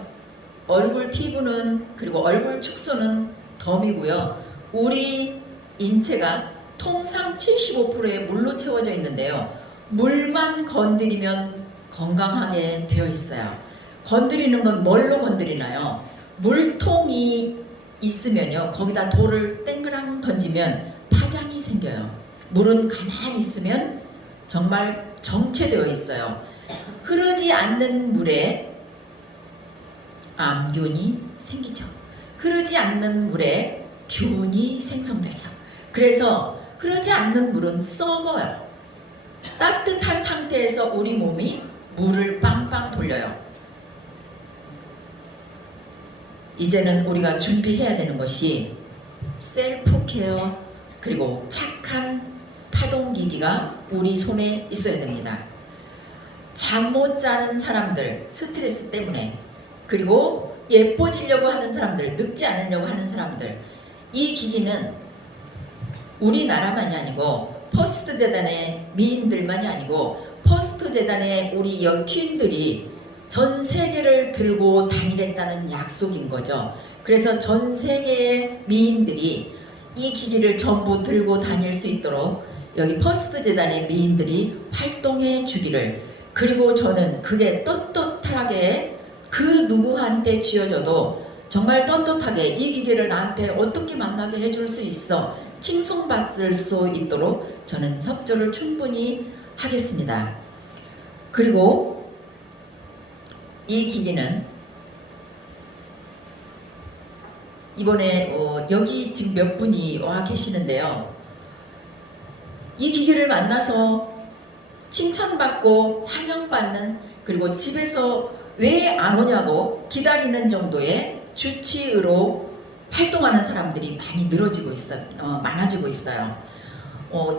얼굴 피부는 그리고 얼굴 축소는 덤이고요. 우리 인체가 통상 75%의 물로 채워져 있는데요. 물만 건드리면 건강하게 되어 있어요. 건드리는 건 뭘로 건드리나요? 물통이 있으면요, 거기다 돌을 땡그랑 던지면 파장이 생겨요. 물은 가만히 있으면 정말 정체되어 있어요. 흐르지 않는 물에 암균이 생기죠. 흐르지 않는 물에 균이 생성되죠. 그래서 흐르지 않는 물은 썩어요. 따뜻한 상태에서 우리 몸이 물을 빵빵 돌려요. 이제는 우리가 준비해야 되는 것이 셀프 케어, 그리고 착한 파동기기가 우리 손에 있어야 됩니다. 잠 못 자는 사람들, 스트레스 때문에, 그리고 예뻐지려고 하는 사람들, 늙지 않으려고 하는 사람들, 이 기기는 우리나라만이 아니고 퍼스트 재단의 미인들만이 아니고 퍼스트 재단의 우리 여퀸들이 전 세계를 들고 다니겠다는 약속인 거죠. 그래서 전 세계의 미인들이 이 기기를 전부 들고 다닐 수 있도록 여기 퍼스트 재단의 미인들이 활동해 주기를, 그리고 저는 그게 떳떳하게 그 누구한테 쥐어져도 정말 떳떳하게 이 기계를 나한테 어떻게 만나게 해줄 수 있어 칭송받을 수 있도록 저는 협조를 충분히 하겠습니다. 그리고 이 기기는 이번에 여기 지금 몇 분이 와 계시는데요. 이 기기를 만나서 칭찬받고 환영받는, 그리고 집에서 왜 안 오냐고 기다리는 정도의 주치의로 활동하는 사람들이 많이 많아지고 있어요.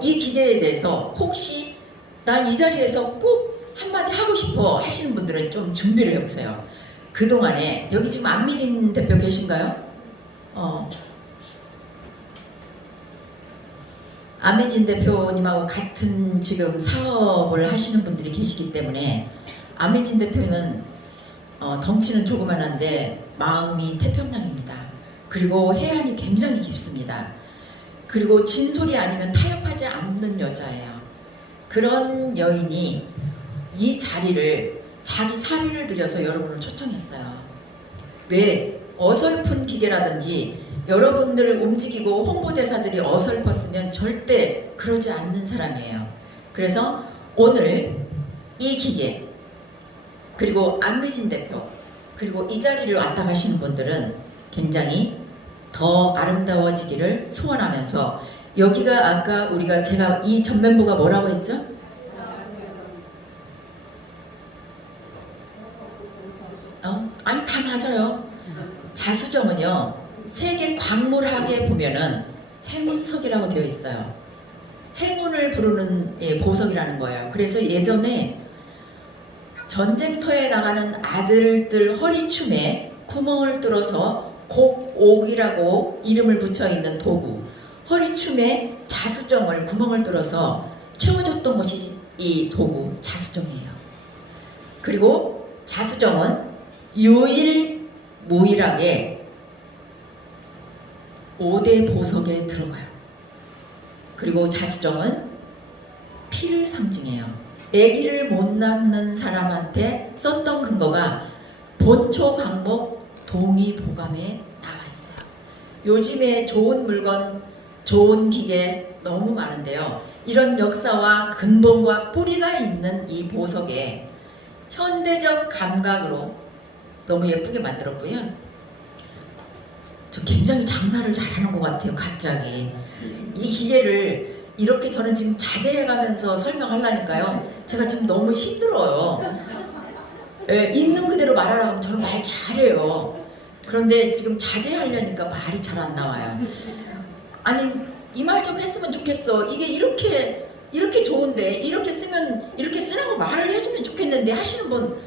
이 기계에 대해서 혹시 나 이 자리에서 꼭 한마디 하고 싶어 하시는 분들은 좀 준비를 해보세요. 그동안에 여기 지금 안미진 대표 계신가요? 안미진 대표님하고 같은 지금 사업을 하시는 분들이 계시기 때문에 안미진 대표는 덩치는 조그만한데 마음이 태평양입니다. 그리고 해안이 굉장히 깊습니다. 그리고 진솔이 아니면 타협하지 않는 여자예요. 그런 여인이 이 자리를 자기 사비를 들여서 여러분을 초청했어요. 왜? 어설픈 기계라든지 여러분들을 움직이고 홍보대사들이 어설펐으면 절대 그러지 않는 사람이에요. 그래서 오늘 이 기계, 그리고 안미진 대표, 그리고 이 자리를 왔다 가시는 분들은 굉장히 더 아름다워지기를 소원하면서, 여기가 아까 제가 이 전면부가 뭐라고 했죠? 아니 다 맞아요. 자수정은요, 세계 광물학에 보면은 행운석이라고 되어 있어요. 행운을 부르는 보석이라는 거예요. 그래서 예전에 전쟁터에 나가는 아들들 허리춤에 구멍을 뚫어서 곡옥이라고 이름을 붙여 있는 도구, 허리춤에 자수정을 구멍을 뚫어서 채워줬던 것이 이 도구 자수정이에요. 그리고 자수정은 유일무이하게 5대 보석에 들어가요. 그리고 자수정은 피를 상징해요. 아기를 못 낳는 사람한테 썼던 근거가 본초 강목 동의보감에 나와 있어요. 요즘에 좋은 물건, 좋은 기계 너무 많은데요. 이런 역사와 근본과 뿌리가 있는 이 보석에 현대적 감각으로 너무 예쁘게 만들었고요. 저 굉장히 장사를 잘하는 것 같아요. 갑자기 이 기계를 이렇게 저는 지금 자제해가면서 설명하려니까요, 제가 지금 너무 힘들어요. 있는 그대로 말하라고 하면 저는 말 잘해요. 그런데 지금 자제하려니까 말이 잘 안 나와요. 아니 이 말 좀 했으면 좋겠어. 이게 이렇게 좋은데 이렇게 쓰면 이렇게 쓰라고 말을 해주면 좋겠는데 하시는 분,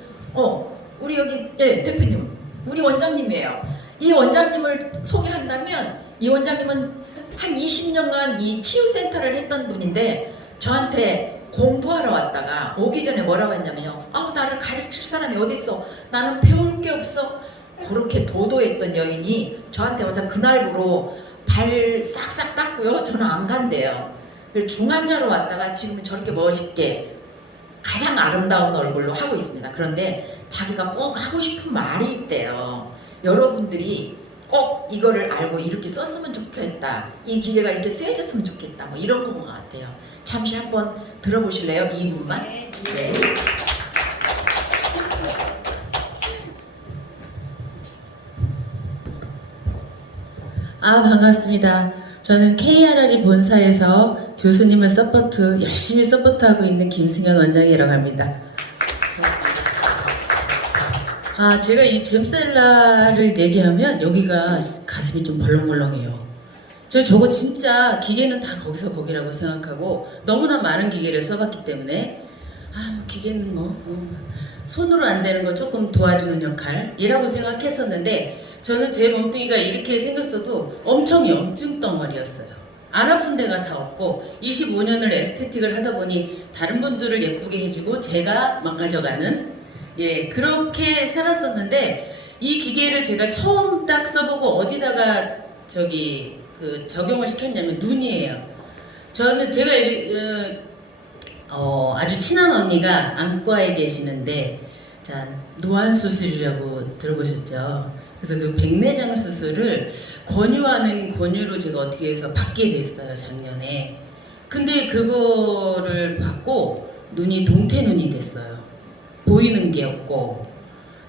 우리 여기 대표님, 우리 원장님이에요. 이 원장님을 소개한다면, 이 원장님은 한 20년간 이 치유센터를 했던 분인데 저한테 공부하러 왔다가 오기 전에 뭐라고 했냐면요, 나를 가르칠 사람이 어디 있어, 나는 배울 게 없어. 그렇게 도도했던 여인이 저한테 와서 그날부로 발 싹싹 닦고요, 저는 안 간대요. 중환자로 왔다가 지금은 저렇게 멋있게 가장 아름다운 얼굴로 하고 있습니다. 그런데 자기가 꼭 하고 싶은 말이 있대요. 여러분들이 꼭 이거를 알고 이렇게 썼으면 좋겠다. 이 기계가 이렇게 쓰여졌으면 좋겠다. 뭐 이런 것 같아요. 잠시 한번 들어보실래요? 2분만? 네. 반갑습니다. 저는 KRR이 본사에서 교수님을 열심히 서포트하고 있는 김승현 원장이라고 합니다. 제가 이 잼셀라를 얘기하면 여기가 가슴이 좀 벌렁벌렁해요. 저거 진짜 기계는 다 거기서 거기라고 생각하고 너무나 많은 기계를 써봤기 때문에 뭐 기계는 손으로 안 되는 거 조금 도와주는 역할이라고 생각했었는데 저는 제 몸뚱이가 이렇게 생겼어도 엄청 염증 덩어리였어요. 안 아픈 데가 다 없고 25년을 에스테틱을 하다 보니 다른 분들을 예쁘게 해주고 제가 망가져가는 그렇게 살았었는데 이 기계를 제가 처음 딱 써보고 어디다가 적용을 시켰냐면 눈이에요. 제가 아주 친한 언니가 안과에 계시는데 노안 수술이라고 들어보셨죠? 그래서 그 백내장 수술을 권유로 제가 어떻게 해서 받게 됐어요, 작년에. 근데 그거를 받고 눈이 동태눈이 됐어요. 보이는 게 없고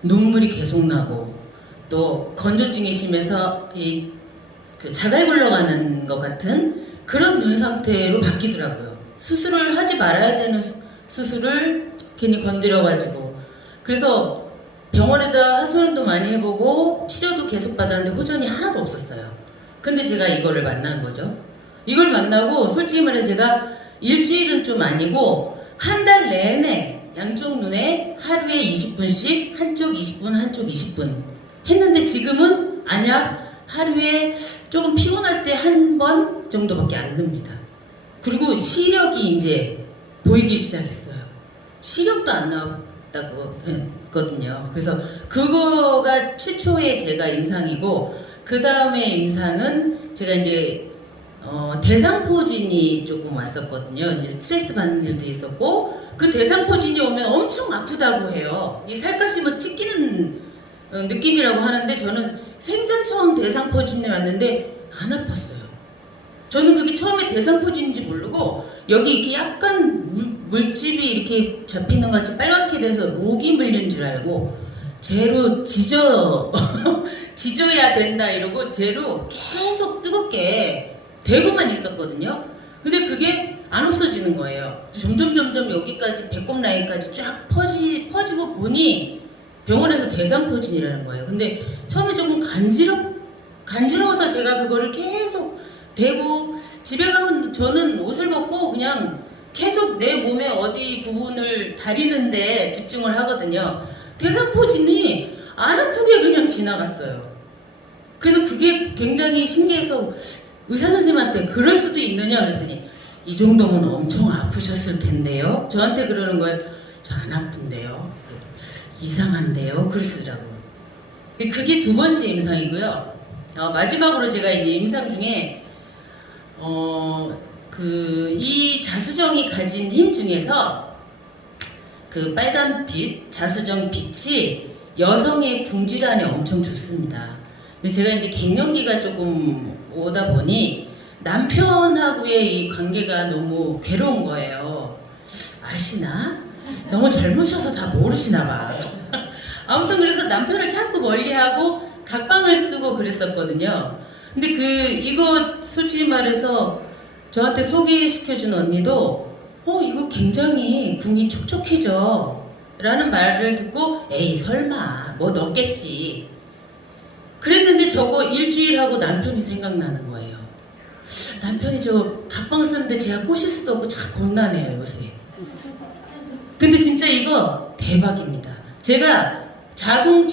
눈물이 계속 나고 또 건조증이 심해서 그 자갈 굴러가는 것 같은 그런 눈 상태로 바뀌더라고요. 수술을 하지 말아야 되는 수술을 괜히 건드려가지고 그래서 병원에다 하소연도 많이 해보고 치료도 계속 받았는데 호전이 하나도 없었어요. 근데 제가 이거를 만난 거죠. 이걸 만나고 솔직히 말해 제가 일주일은 좀 아니고 한 달 내내 양쪽 눈에 하루에 20분씩 한쪽 20분 한쪽 20분 했는데 지금은 안약 하루에 조금 피곤할 때 한 번 정도밖에 안 듭니다. 그리고 시력이 이제 보이기 시작했어요. 시력도 안 나왔다고 했거든요. 그래서 그거가 최초의 제가 임상이고 그 다음에 임상은 제가 이제 대상포진이 조금 왔었거든요. 이제 스트레스 받는 일도 있었고 그 대상포진이 오면 엄청 아프다고 해요. 이 살갗이면 찢기는 느낌이라고 하는데 저는 생전 처음 대상포진이 왔는데 안 아팠어요. 저는 그게 처음에 대상포진인지 모르고 여기 이렇게 약간 물집이 이렇게 잡히는 것 같이 빨갛게 돼서 모기 물린 줄 알고 쟤로 지져야 된다 이러고 쟤로 계속 뜨겁게 대고만 있었거든요. 근데 그게 안 없어지는 거예요. 점점 여기까지 배꼽 라인까지 쫙 퍼지고 보니 병원에서 대상포진이라는 거예요. 근데 처음에 조금 간지러워서 제가 그거를 계속 대고 집에 가면 저는 옷을 벗고 그냥 계속 내 몸의 어디 부분을 다리는데 집중을 하거든요. 대상포진이 안 아프게 그냥 지나갔어요. 그래서 그게 굉장히 신기해서 의사 선생님한테 그럴 수도 있느냐 그랬더니 이 정도면 엄청 아프셨을 텐데요. 저한테 그러는 거예요. 저 안 아픈데요. 이상한데요. 그러시더라고요. 그게 두 번째 임상이고요. 마지막으로 제가 이제 임상 중에 이 자수정이 가진 힘 중에서 그 빨간 빛, 자수정 빛이 여성의 궁질환에 엄청 좋습니다. 근데 제가 이제 갱년기가 조금 오다 보니 남편하고의 이 관계가 너무 괴로운 거예요. 아시나? 너무 젊으셔서 다 모르시나 봐. 아무튼 그래서 남편을 자꾸 멀리하고 각방을 쓰고 그랬었거든요. 근데 이거 솔직히 말해서 저한테 소개시켜준 언니도 이거 굉장히 궁이 촉촉해져 라는 말을 듣고 에이 설마 뭐 넣겠지 그랬는데 저거 일주일 하고 남편이 생각나는 거예요. 남편이 저 각방 쓰는데 제가 꼬실 수도 없고 참 곤란해요 요새. 근데 진짜 이거 대박입니다. 제가 자궁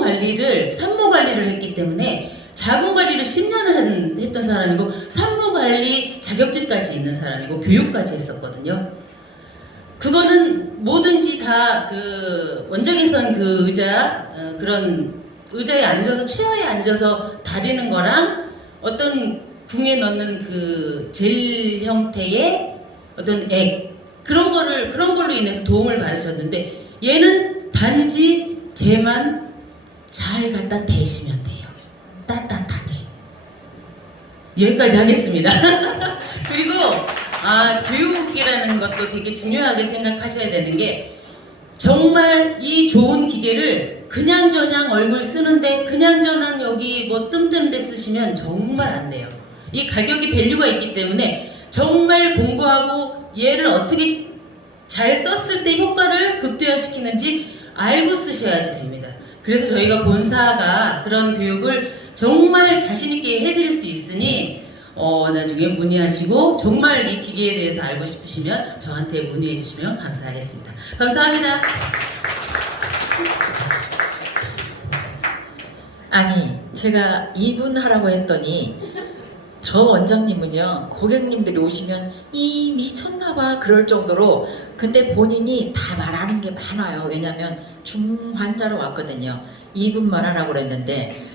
관리를 산모 관리를 했기 때문에 자궁 관리를 10년을 했던 사람이고 산모 관리 자격증까지 있는 사람이고 교육까지 했었거든요. 그거는 뭐든지 다 그 원적외선 그 의자 그런 의자에 앉아서 체어에 앉아서 다리는 거랑 어떤 궁에 넣는 그 젤 형태의 어떤 액 그런 걸로 인해서 도움을 받으셨는데 얘는 단지 쟤만 잘 갖다 대시면 돼요. 따뜻하게. 여기까지 하겠습니다. 그리고 교육이라는 것도 되게 중요하게 생각하셔야 되는 게 정말 이 좋은 기계를 그냥저냥 얼굴 쓰는데 그냥저냥 여기 뭐 뜸뜨는 데 쓰시면 정말 안 돼요. 이 가격이 밸류가 있기 때문에 정말 공부하고 얘를 어떻게 잘 썼을 때 효과를 극대화시키는지 알고 쓰셔야지 됩니다. 그래서 저희가 본사가 그런 교육을 정말 자신있게 해드릴 수 있으니 나중에 문의하시고 정말 이 기계에 대해서 알고 싶으시면 저한테 문의해 주시면 감사하겠습니다. 감사합니다. 아니 제가 2분 하라고 했더니 저 원장님은요 고객님들이 오시면 이 미쳤나봐 그럴 정도로 근데 본인이 다 말하는 게 많아요. 왜냐면 중환자로 왔거든요. 2분만 하라고 그랬는데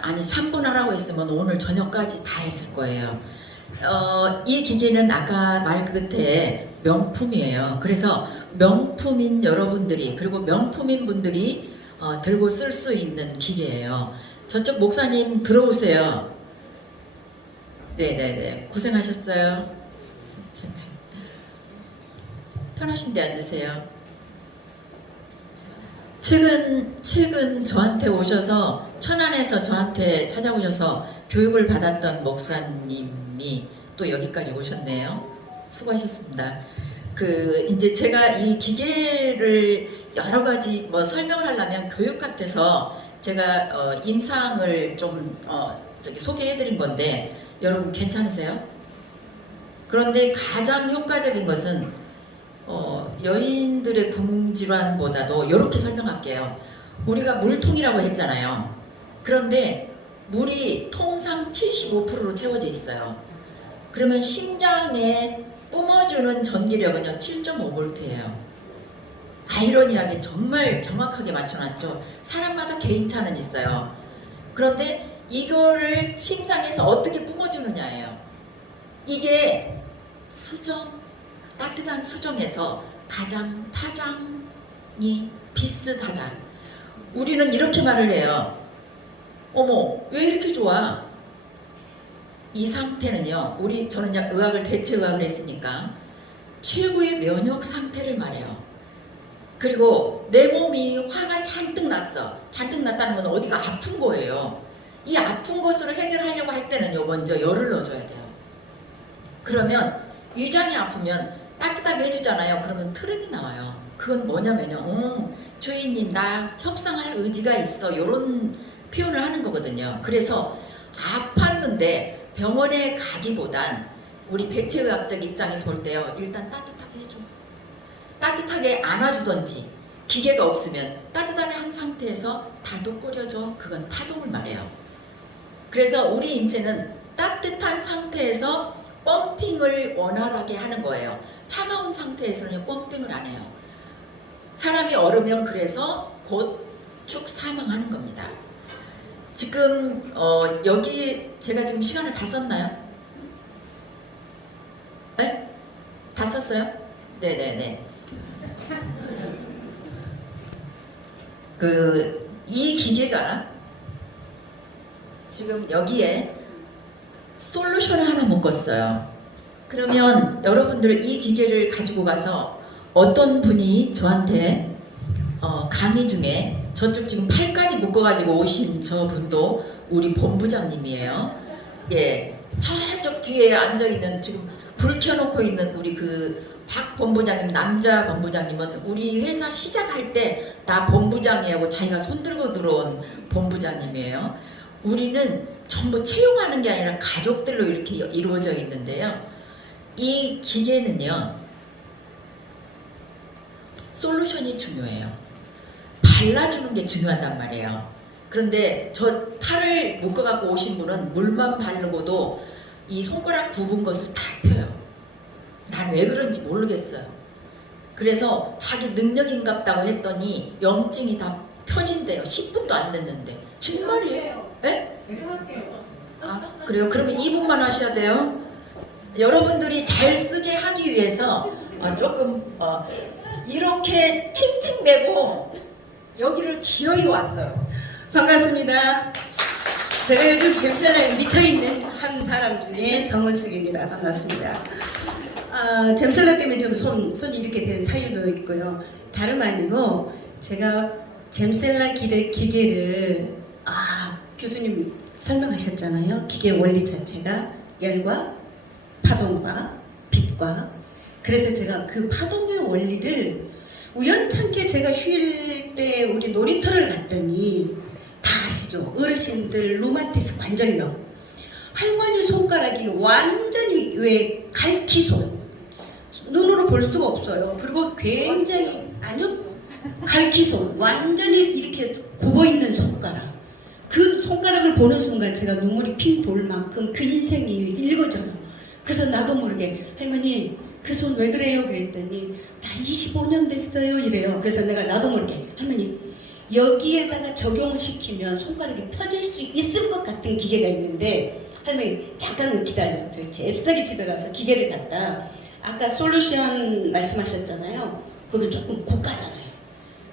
아니 3분 하라고 했으면 오늘 저녁까지 다 했을 거예요. 이 기계는 아까 말 끝에 명품이에요. 그래서 명품인 여러분들이 그리고 명품인 분들이 들고 쓸 수 있는 기계예요. 저쪽 목사님 들어오세요. 네네네 고생하셨어요. 편하신 데 앉으세요. 최근 저한테 오셔서 천안에서 저한테 찾아오셔서 교육을 받았던 목사님이 또 여기까지 오셨네요. 수고하셨습니다. 이제 제가 이 기계를 여러 가지 설명을 하려면 교육 같아서 제가 임상을 좀 소개해드린 건데 여러분 괜찮으세요? 그런데 가장 효과적인 것은 여인들의 궁질환보다도 이렇게 설명할게요. 우리가 물통이라고 했잖아요. 그런데 물이 통상 75%로 채워져 있어요. 그러면 심장에 뿜어주는 전기력은요 7.5V예요. 아이러니하게 정말 정확하게 맞춰놨죠. 사람마다 개인차는 있어요. 그런데 이거를 심장에서 어떻게 뿜어주느냐예요. 이게 따뜻한 수정에서 가장 파장이 비슷하다. 우리는 이렇게 말을 해요. 어머 왜 이렇게 좋아? 이 상태는요 저는 의학을 대체의학을 했으니까 최고의 면역 상태를 말해요. 그리고 내 몸이 화가 잔뜩 났어. 잔뜩 났다는 건 어디가 아픈 거예요. 이 아픈 것을 해결하려고 할 때는요 먼저 열을 넣어줘야 돼요. 그러면 위장이 아프면 따뜻하게 해주잖아요. 그러면 트름이 나와요. 그건 뭐냐면요 주인님 나 협상할 의지가 있어 이런 표현을 하는 거거든요. 그래서 아팠는데 병원에 가기보단 우리 대체의학적 입장에서 볼 때요 일단 따뜻하게 해줘. 따뜻하게 안아주던지 기계가 없으면 따뜻하게 한 상태에서 다독거려줘. 그건 파동을 말해요. 그래서 우리 인체는 따뜻한 상태에서 펌핑을 원활하게 하는 거예요. 차가운 상태에서는 펌핑을 안 해요. 사람이 얼으면 그래서 곧 쭉 사망하는 겁니다. 지금 여기 제가 지금 시간을 다 썼나요? 네? 다 썼어요? 네네네. 이 기계가 지금 여기에 솔루션을 하나 묶었어요. 그러면 여러분들 이 기계를 가지고 가서 어떤 분이 저한테 강의 중에 저쪽 지금 팔까지 묶어가지고 오신 저 분도 우리 본부장님이에요. 예, 저쪽 뒤에 앉아있는 지금 불 켜놓고 있는 우리 박 본부장님, 남자 본부장님은 우리 회사 시작할 때 나 본부장이라고 자기가 손들고 들어온 본부장님이에요. 우리는 전부 채용하는 게 아니라 가족들로 이렇게 이루어져 있는데요. 이 기계는요 솔루션이 중요해요. 발라주는 게 중요하단 말이에요. 그런데 저 팔을 묶어갖고 오신 분은 물만 바르고도 이 손가락 굽은 것을 다 펴요. 난 왜 그런지 모르겠어요. 그래서 자기 능력인갑다고 했더니 염증이 다 펴진대요. 10분도 안 됐는데. 정말이에요. 네? 제가 할게요. 그래요? 그러면 2분만 하셔야 돼요. 여러분들이 잘 쓰게 하기 위해서 조금 이렇게 칭칭 매고 여기를 기어이 왔어요. 반갑습니다. 제가 요즘 잼셀라에 미쳐있는 한 사람 중에 정은숙입니다. 반갑습니다. 잼셀라 때문에 좀 손이 이렇게 된 사유도 있고요. 다름 아니고 제가 잼셀라 기계를 교수님 설명하셨잖아요. 기계 원리 자체가 열과 파동과 빛과, 그래서 제가 그 파동의 원리를 우연찮게 제가 휴일 때 우리 놀이터를 갔더니 다 아시죠? 어르신들 루마티스 관절염, 할머니 손가락이 완전히 왜 갈퀴손, 눈으로 볼 수가 없어요. 그리고 굉장히 갈퀴손, 완전히 이렇게 굽어있는 손가락. 그 손가락을 보는 순간 제가 눈물이 핑 돌 만큼 그 인생이 읽어져요. 그래서 나도 모르게 할머니 그 손 왜 그래요? 그랬더니 나 25년 됐어요 이래요. 그래서 내가 나도 모르게 할머니 여기에다가 적용을 시키면 손가락이 펴질 수 있을 것 같은 기계가 있는데 할머니 잠깐만 기다려. 잽싸게 집에 가서 기계를 갖다, 아까 솔루션 말씀하셨잖아요. 그건 조금 고가잖아요.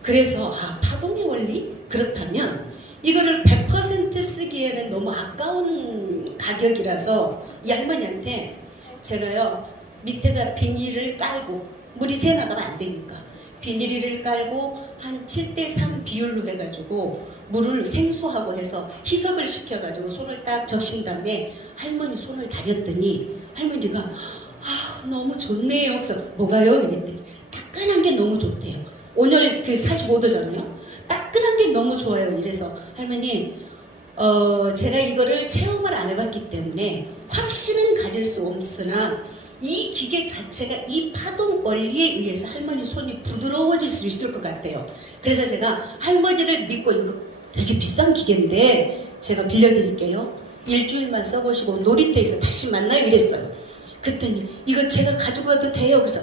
그래서 파동의 원리? 그렇다면 이거를 100% 쓰기에는 너무 아까운 가격이라서 이 할머니한테 제가요 밑에다 비닐을 깔고, 물이 새 나가면 안 되니까 비닐을 깔고 한 7:3 비율로 해가지고 물을 생수하고 해서 희석을 시켜가지고 손을 딱 적신 다음에 할머니 손을 다렸더니 할머니가 너무 좋네요. 그래서 뭐가요? 그랬더니 따끈한 게 너무 좋대요. 오늘 그 45도잖아요. 따끈한 게 너무 좋아요. 이래서 할머니 제가 이거를 체험을 안 해봤기 때문에 확신은 가질 수 없으나 이 기계 자체가 이 파동 원리에 의해서 할머니 손이 부드러워질 수 있을 것 같아요. 그래서 제가 할머니를 믿고, 이거 되게 비싼 기계인데 제가 빌려드릴게요. 일주일만 써보시고 놀이터에서 다시 만나요 이랬어요. 그랬더니 이거 제가 가지고 가도 돼요. 그래서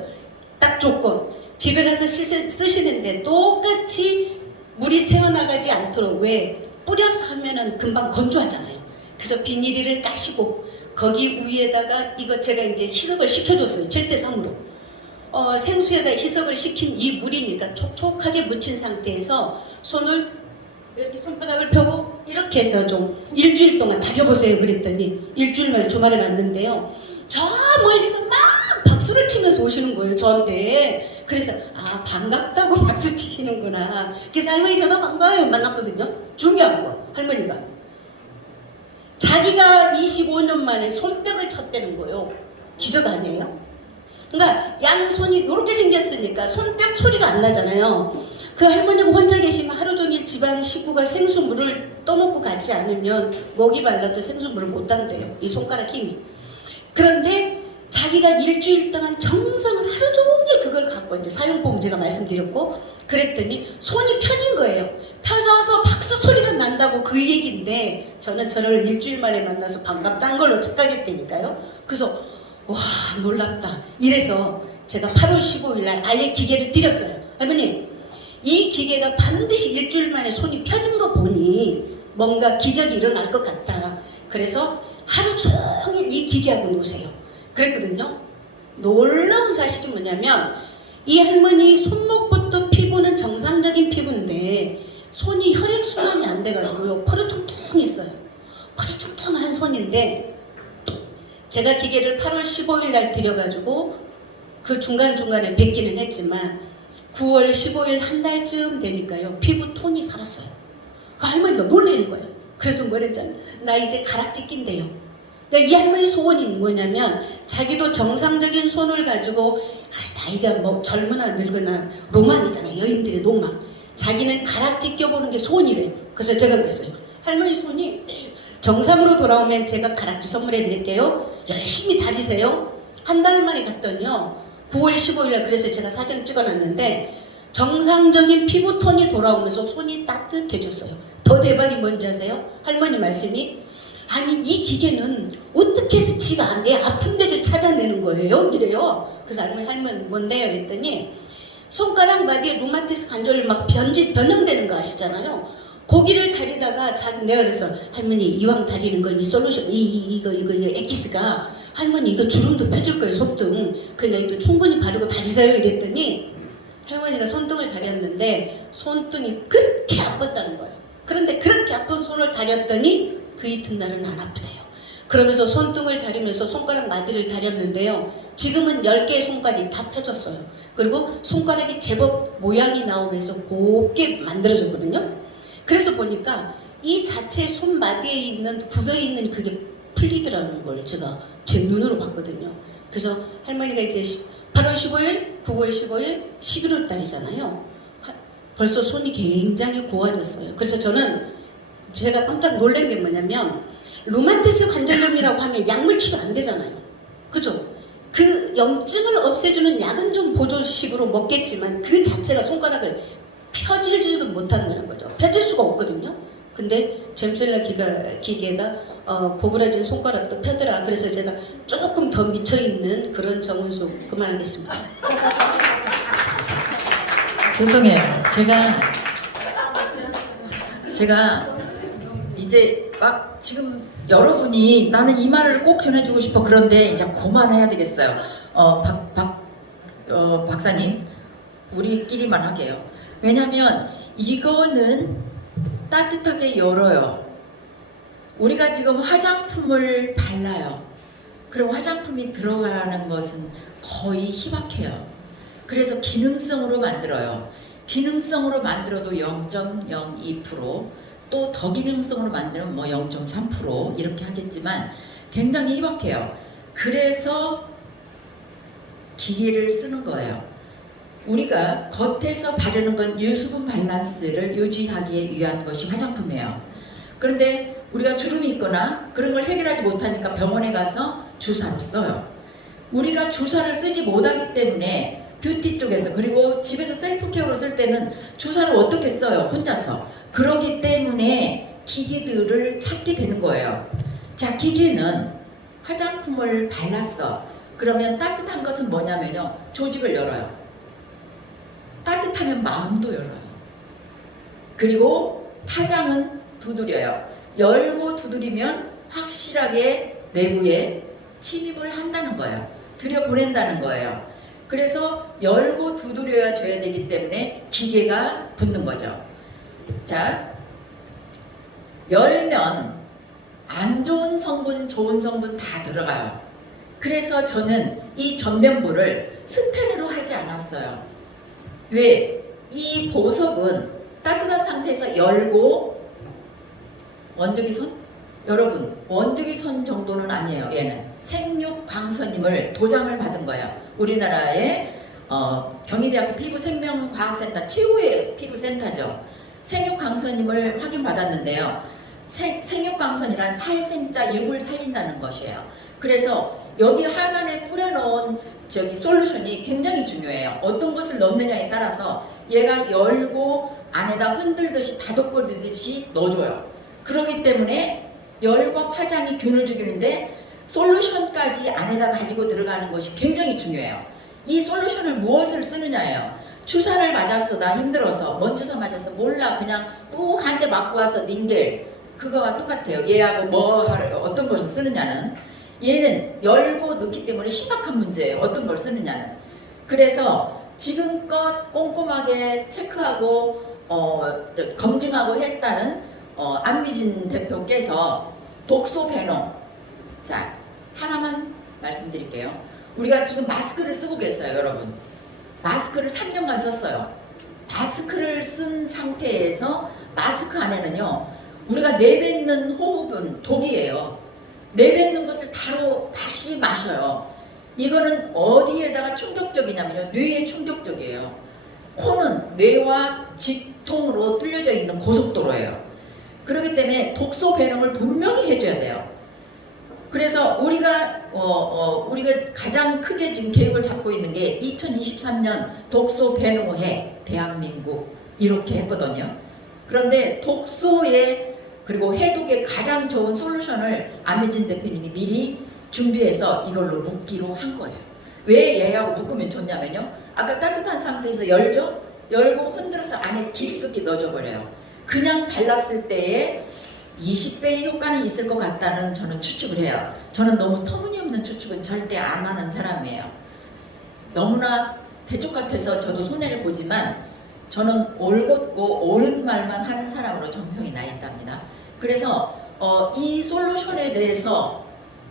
딱 조건, 집에 가서 쓰시는데 똑같이 물이 새어나가지 않도록, 왜 뿌려서 하면은 금방 건조하잖아요. 그래서 비닐을 까시고 거기 위에다가 이거 제가 이제 희석을 시켜줬어요. 7:3으로 생수에다 희석을 시킨 이 물이니까 촉촉하게 묻힌 상태에서 손을 이렇게 손바닥을 펴고 이렇게 해서 좀 일주일 동안 다려보세요. 그랬더니 일주일 만에 주말에 갔는데요, 저 멀리서 막 박수를 치면서 오시는 거예요 저한테. 그래서 반갑다고 박수 치시는구나. 그래서 할머니 저도 반가워요 만났거든요. 중요한 거, 할머니가 자기가 25년 만에 손뼉을 쳤다는 거예요. 기적 아니에요? 그러니까 양손이 이렇게 생겼으니까 손뼉 소리가 안 나잖아요. 그 할머니가 혼자 계시면 하루 종일 집안 식구가 생수물을 떠먹고 가지 않으면 목이 말라도 생수물을 못 단대요. 이 손가락 힘이. 그런데 자기가 일주일 동안 정성을 하루 종일 그걸 갖고 이제 사용법 제가 말씀드렸고, 그랬더니 손이 펴진 거예요. 펴져서 박수 소리가 난다고 그 얘기인데, 저는 저를 일주일 만에 만나서 반갑다는 걸로 착각했다니까요. 그래서 와 놀랍다. 이래서 제가 8월 15일 날 아예 기계를 드렸어요. 할머니 이 기계가 반드시 일주일 만에 손이 펴진 거 보니 뭔가 기적이 일어날 것 같다. 그래서 하루 종일 이 기계하고 노세요. 그랬거든요. 놀라운 사실이 뭐냐면 이 할머니 손목부터 피부는 정상적인 피부인데 손이 혈액순환이 안 돼가지고요 펄이 퉁퉁했어요. 펄이 퉁퉁한 손인데 제가 기계를 8월 15일 날 드려가지고 그 중간중간에 뵙기는 했지만 9월 15일 한 달쯤 되니까요 피부 톤이 살았어요. 그 할머니가 놀라는 거예요. 그래서 뭐랬잖아요. 나 이제 가락지 낀대요. 그러니까 이 할머니 소원이 뭐냐면 자기도 정상적인 손을 가지고 나이가 뭐 젊으나 늙으나 로망이잖아요. 여인들의 로망. 자기는 가락지 껴보는 게 소원이래요. 그래서 제가 그랬어요. 할머니 손이 정상으로 돌아오면 제가 가락지 선물해 드릴게요. 열심히 다리세요. 한 달 만에 갔더니요 9월 15일날 그래서 제가 사진 찍어놨는데 정상적인 피부톤이 돌아오면서 손이 따뜻해졌어요. 더 대박이 뭔지 아세요? 할머니 말씀이 아니 이 기계는 어떻게 해서 지가 내 아픈 데를 찾아내는 거예요? 이래요. 그래서 할머니 뭔데요? 그랬더니 손가락 마디에 루마티스 관절 막 변형되는 거 아시잖아요. 고기를 다리다가 내가 그래서 할머니 이왕 다리는 거 이 솔루션 이거 엑기스가 할머니 이거 주름도 펴질 거예요, 손등. 그러니까 이거 충분히 바르고 다리세요 이랬더니 할머니가 손등을 다렸는데 손등이 그렇게 아팠다는 거예요. 그런데 그렇게 아픈 손을 다렸더니 그 이튿날은 안 아프대요. 그러면서 손등을 다리면서 손가락 마디를 다렸는데요. 지금은 10개의 손까지 다 펴졌어요. 그리고 손가락이 제법 모양이 나오면서 곱게 만들어졌거든요. 그래서 보니까 이 자체 손마디에 있는 굳어 있는 그게 풀리더라는 걸 제가 제 눈으로 봤거든요. 그래서 할머니가 이제 8월 15일, 9월 15일, 11월 달이잖아요. 벌써 손이 굉장히 고와졌어요. 그래서 저는 제가 깜짝 놀란 게 뭐냐면 루마티스 관절염이라고 하면 약물 치면 안 되잖아요. 그죠? 그 염증을 없애주는 약은 좀 보조식으로 먹겠지만 그 자체가 손가락을 펴질지는 못한다는 거죠. 펴질 수가 없거든요. 근데 잼셀라 기계가 고부라진 손가락도 펴더라. 그래서 제가 조금 더 미쳐있는 그런 정은수 그만하겠습니다. 죄송해요. 제가 이제 막 지금 여러분이 나는 이 말을 꼭 전해주고 싶어. 그런데 이제 그만해야 되겠어요. 박사님, 우리끼리만 하게요. 왜냐면 이거는 따뜻하게 열어요. 우리가 지금 화장품을 발라요. 그럼 화장품이 들어가는 것은 거의 희박해요. 그래서 기능성으로 만들어요. 기능성으로 만들어도 0.02%, 또 더 기능성으로 만들면 뭐 0.3% 이렇게 하겠지만 굉장히 희박해요. 그래서 기계를 쓰는 거예요. 우리가 겉에서 바르는 건 유수분 밸런스를 유지하기 위한 것이 화장품이에요. 그런데 우리가 주름이 있거나 그런 걸 해결하지 못하니까 병원에 가서 주사를 써요. 우리가 주사를 쓰지 못하기 때문에 뷰티 쪽에서, 그리고 집에서 셀프 케어로 쓸 때는 주사를 어떻게 써요? 혼자서. 그러기 때문에 기기들을 찾게 되는 거예요. 자, 기계는 화장품을 발랐어. 그러면 따뜻한 것은 뭐냐면요, 조직을 열어요. 따뜻하면 마음도 열어요. 그리고 파장은 두드려요. 열고 두드리면 확실하게 내부에 침입을 한다는 거예요. 들여보낸다는 거예요. 그래서 열고 두드려야 줘야 되기 때문에 기계가 붙는 거죠. 자, 열면 안 좋은 성분, 좋은 성분 다 들어가요. 그래서 저는 이 전면부를 스텐으로 하지 않았어요. 왜? 이 보석은 따뜻한 상태에서 열고, 원적외선? 여러분, 원적외선 정도는 아니에요. 얘는 생육광선임을 도장을 받은 거예요. 우리나라의 경희대학교 피부생명과학센터 최고의 피부센터죠. 생육광선임을 확인받았는데요. 생육광선이란 살생자 육을 살린다는 것이에요. 그래서 여기 하단에 뿌려놓은 솔루션이 굉장히 중요해요. 어떤 것을 넣느냐에 따라서 얘가 열고 안에다 흔들듯이 다독거리듯이 넣어줘요. 그렇기 때문에 열과 파장이 균을 죽이는데 솔루션까지 안에다 가지고 들어가는 것이 굉장히 중요해요. 이 솔루션을 무엇을 쓰느냐예요. 주사를 맞았어, 나 힘들어서. 뭔 주사 맞았어? 몰라. 그냥 뚝 한 대 맞고 와서 님들 그거와 똑같아요. 얘하고 어떤 것을 쓰느냐는. 얘는 열고 넣기 때문에 심각한 문제예요. 어떤 걸 쓰느냐는. 그래서 지금껏 꼼꼼하게 체크하고 검증하고 했다는 안미진 대표께서 독소배농. 자, 하나만 말씀드릴게요. 우리가 지금 마스크를 쓰고 계세요, 여러분. 마스크를 3년간 썼어요. 마스크를 쓴 상태에서 마스크 안에는요, 우리가 내뱉는 호흡은 독이에요. 내뱉는 것을 다시 마셔요. 이거는 어디에다가 충격적이냐면요, 뇌에 충격적이에요. 코는 뇌와 직통으로 뚫려져 있는 고속도로예요. 그렇기 때문에 독소 배농을 분명히 해줘야 돼요. 그래서 우리가 가장 크게 지금 계획을 잡고 있는 게 2023년 독소 배농해 대한민국 이렇게 했거든요. 그런데 독소에 그리고 해독에 가장 좋은 솔루션을 안미진 대표님이 미리 준비해서 이걸로 묶기로 한 거예요. 왜 얘하고 묶으면 좋냐면요, 아까 따뜻한 상태에서 열죠? 열고 흔들어서 안에 깊숙이 넣어줘 버려요. 그냥 발랐을 때에 20배의 효과는 있을 것 같다는 저는 추측을 해요. 저는 너무 터무니없는 추측은 절대 안 하는 사람이에요. 너무나 대쪽 같아서 저도 손해를 보지만 저는 올곧고 옳은 말만 하는 사람으로 정평이 나 있답니다. 그래서 이 솔루션에 대해서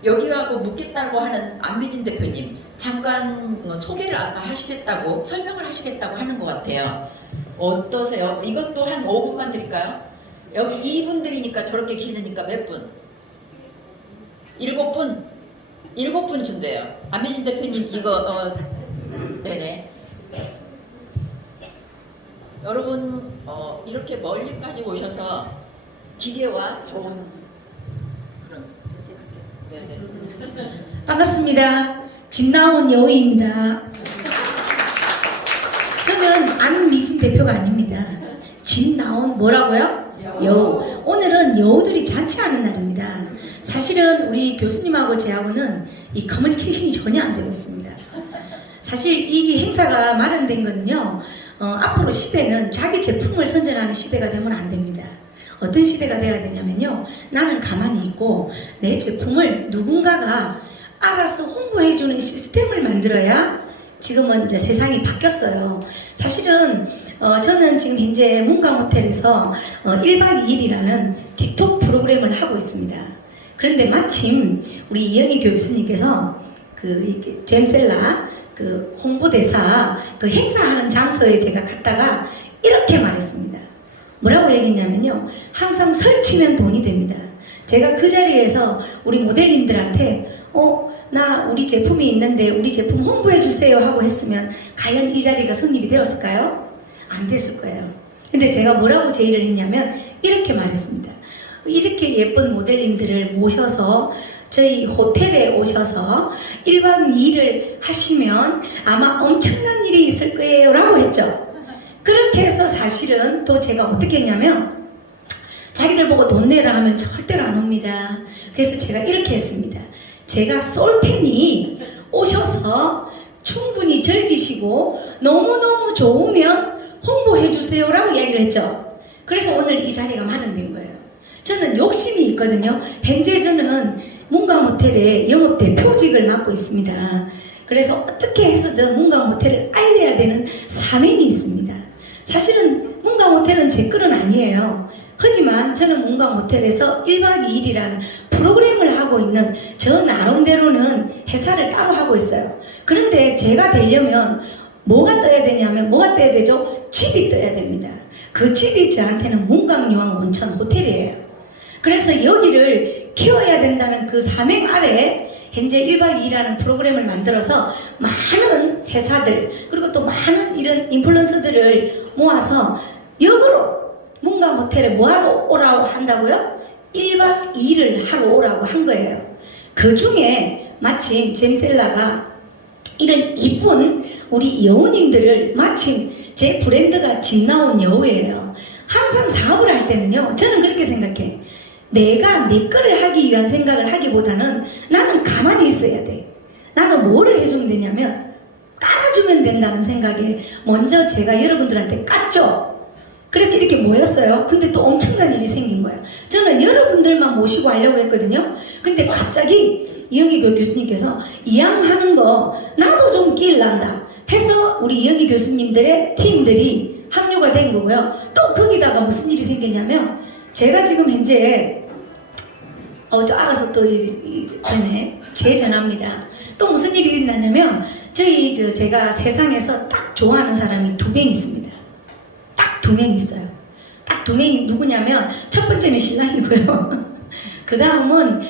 여기하고 묻겠다고 하는 안미진 대표님 잠깐 소개를 아까 하시겠다고 설명을 하시겠다고 하는 것 같아요. 어떠세요? 이것도 한 5분만 드릴까요? 여기 이분들이니까 저렇게 기니까 몇 분? 7분? 7분 준대요. 안미진 대표님 이거 네네. 여러분 이렇게 멀리까지 오셔서 기계와 좋은 네네. 반갑습니다. 진나온 여우입니다. 저는 안미진 대표가 아닙니다. 진나온 뭐라고요? 여우. 오늘은 여우들이 잔치하는 날입니다. 사실은 우리 교수님하고 저하고는 이 커뮤니케이션이 전혀 안 되고 있습니다. 사실 이 행사가 마련된 거는요. 앞으로 시대는 자기 제품을 선전하는 시대가 되면 안 됩니다. 어떤 시대가 돼야 되냐면요. 나는 가만히 있고 내 제품을 누군가가 알아서 홍보해주는 시스템을 만들어야 지금은 이제 세상이 바뀌었어요. 사실은 저는 지금 현재 문강호텔에서 1박 2일이라는 틱톡 프로그램을 하고 있습니다. 그런데 마침 우리 이영희 교수님께서 그 잼셀라 그 홍보대사 그 행사하는 장소에 제가 갔다가 이렇게 말했습니다. 뭐라고 얘기했냐면요. 항상 설치면 돈이 됩니다. 제가 그 자리에서 우리 모델님들한테 나 우리 제품이 있는데 우리 제품 홍보해 주세요 하고 했으면 과연 이 자리가 성립이 되었을까요? 안 됐을 거예요. 근데 제가 뭐라고 제의를 했냐면 이렇게 말했습니다. 이렇게 예쁜 모델님들을 모셔서 저희 호텔에 오셔서 1박 2일을 하시면 아마 엄청난 일이 있을 거예요 라고 했죠. 그렇게 해서 사실은 또 제가 어떻게 했냐면 자기들 보고 돈 내라 하면 절대로 안 옵니다. 그래서 제가 이렇게 했습니다. 제가 쏠 테니 오셔서 충분히 즐기시고 너무너무 좋으면 홍보해 주세요 라고 이야기를 했죠. 그래서 오늘 이 자리가 마련된 거예요. 저는 욕심이 있거든요. 현재 저는 문강호텔의 영업대표직을 맡고 있습니다. 그래서 어떻게 해서든 문강호텔을 알려야 되는 사명이 있습니다. 사실은 문강호텔은 제 끌은 아니에요. 하지만 저는 문강호텔에서 1박 2일이라는 프로그램을 하고 있는 저 나름대로는 회사를 따로 하고 있어요. 그런데 제가 되려면 뭐가 떠야 되냐면 뭐가 떠야 되죠? 집이 떠야 됩니다. 그 집이 저한테는 문강유황온천 호텔이에요. 그래서 여기를 키워야 된다는 그 사명 아래 현재 1박 2일이라는 프로그램을 만들어서 많은 회사들 그리고 또 많은 이런 인플루언서들을 모아서 역으로 문강호텔에 뭐하러 오라고 한다고요? 1박 2일을 하러 오라고 한 거예요. 그 중에 마침 잼셀라가 이런 이쁜 우리 여우님들을 마침 제 브랜드가 집 나온 여우예요. 항상 사업을 할 때는요. 저는 그렇게 생각해. 내가 내 거를 하기 위한 생각을 하기보다는 나는 가만히 있어야 돼. 나는 뭐를 해주면 되냐면 깔아주면 된다는 생각에 먼저 제가 여러분들한테 깠죠. 그렇게 이렇게 모였어요. 근데 또 엄청난 일이 생긴 거예요. 저는 여러분들만 모시고 하려고 했거든요. 근데 갑자기 이영희 교수님께서 이양하는 거 나도 좀 끼일란다 해서 우리 이영희 교수님들의 팀들이 합류가 된 거고요. 또 거기다가 무슨 일이 생겼냐면 제가 지금 현재 저 알아서 또 이번에 재전합니다. 또 무슨 일이 있냐면 제가 세상에서 딱 좋아하는 사람이 2명 있습니다. 딱 2명 있어요. 딱 2명이 누구냐면 첫 번째는 신랑이고요. 그 다음은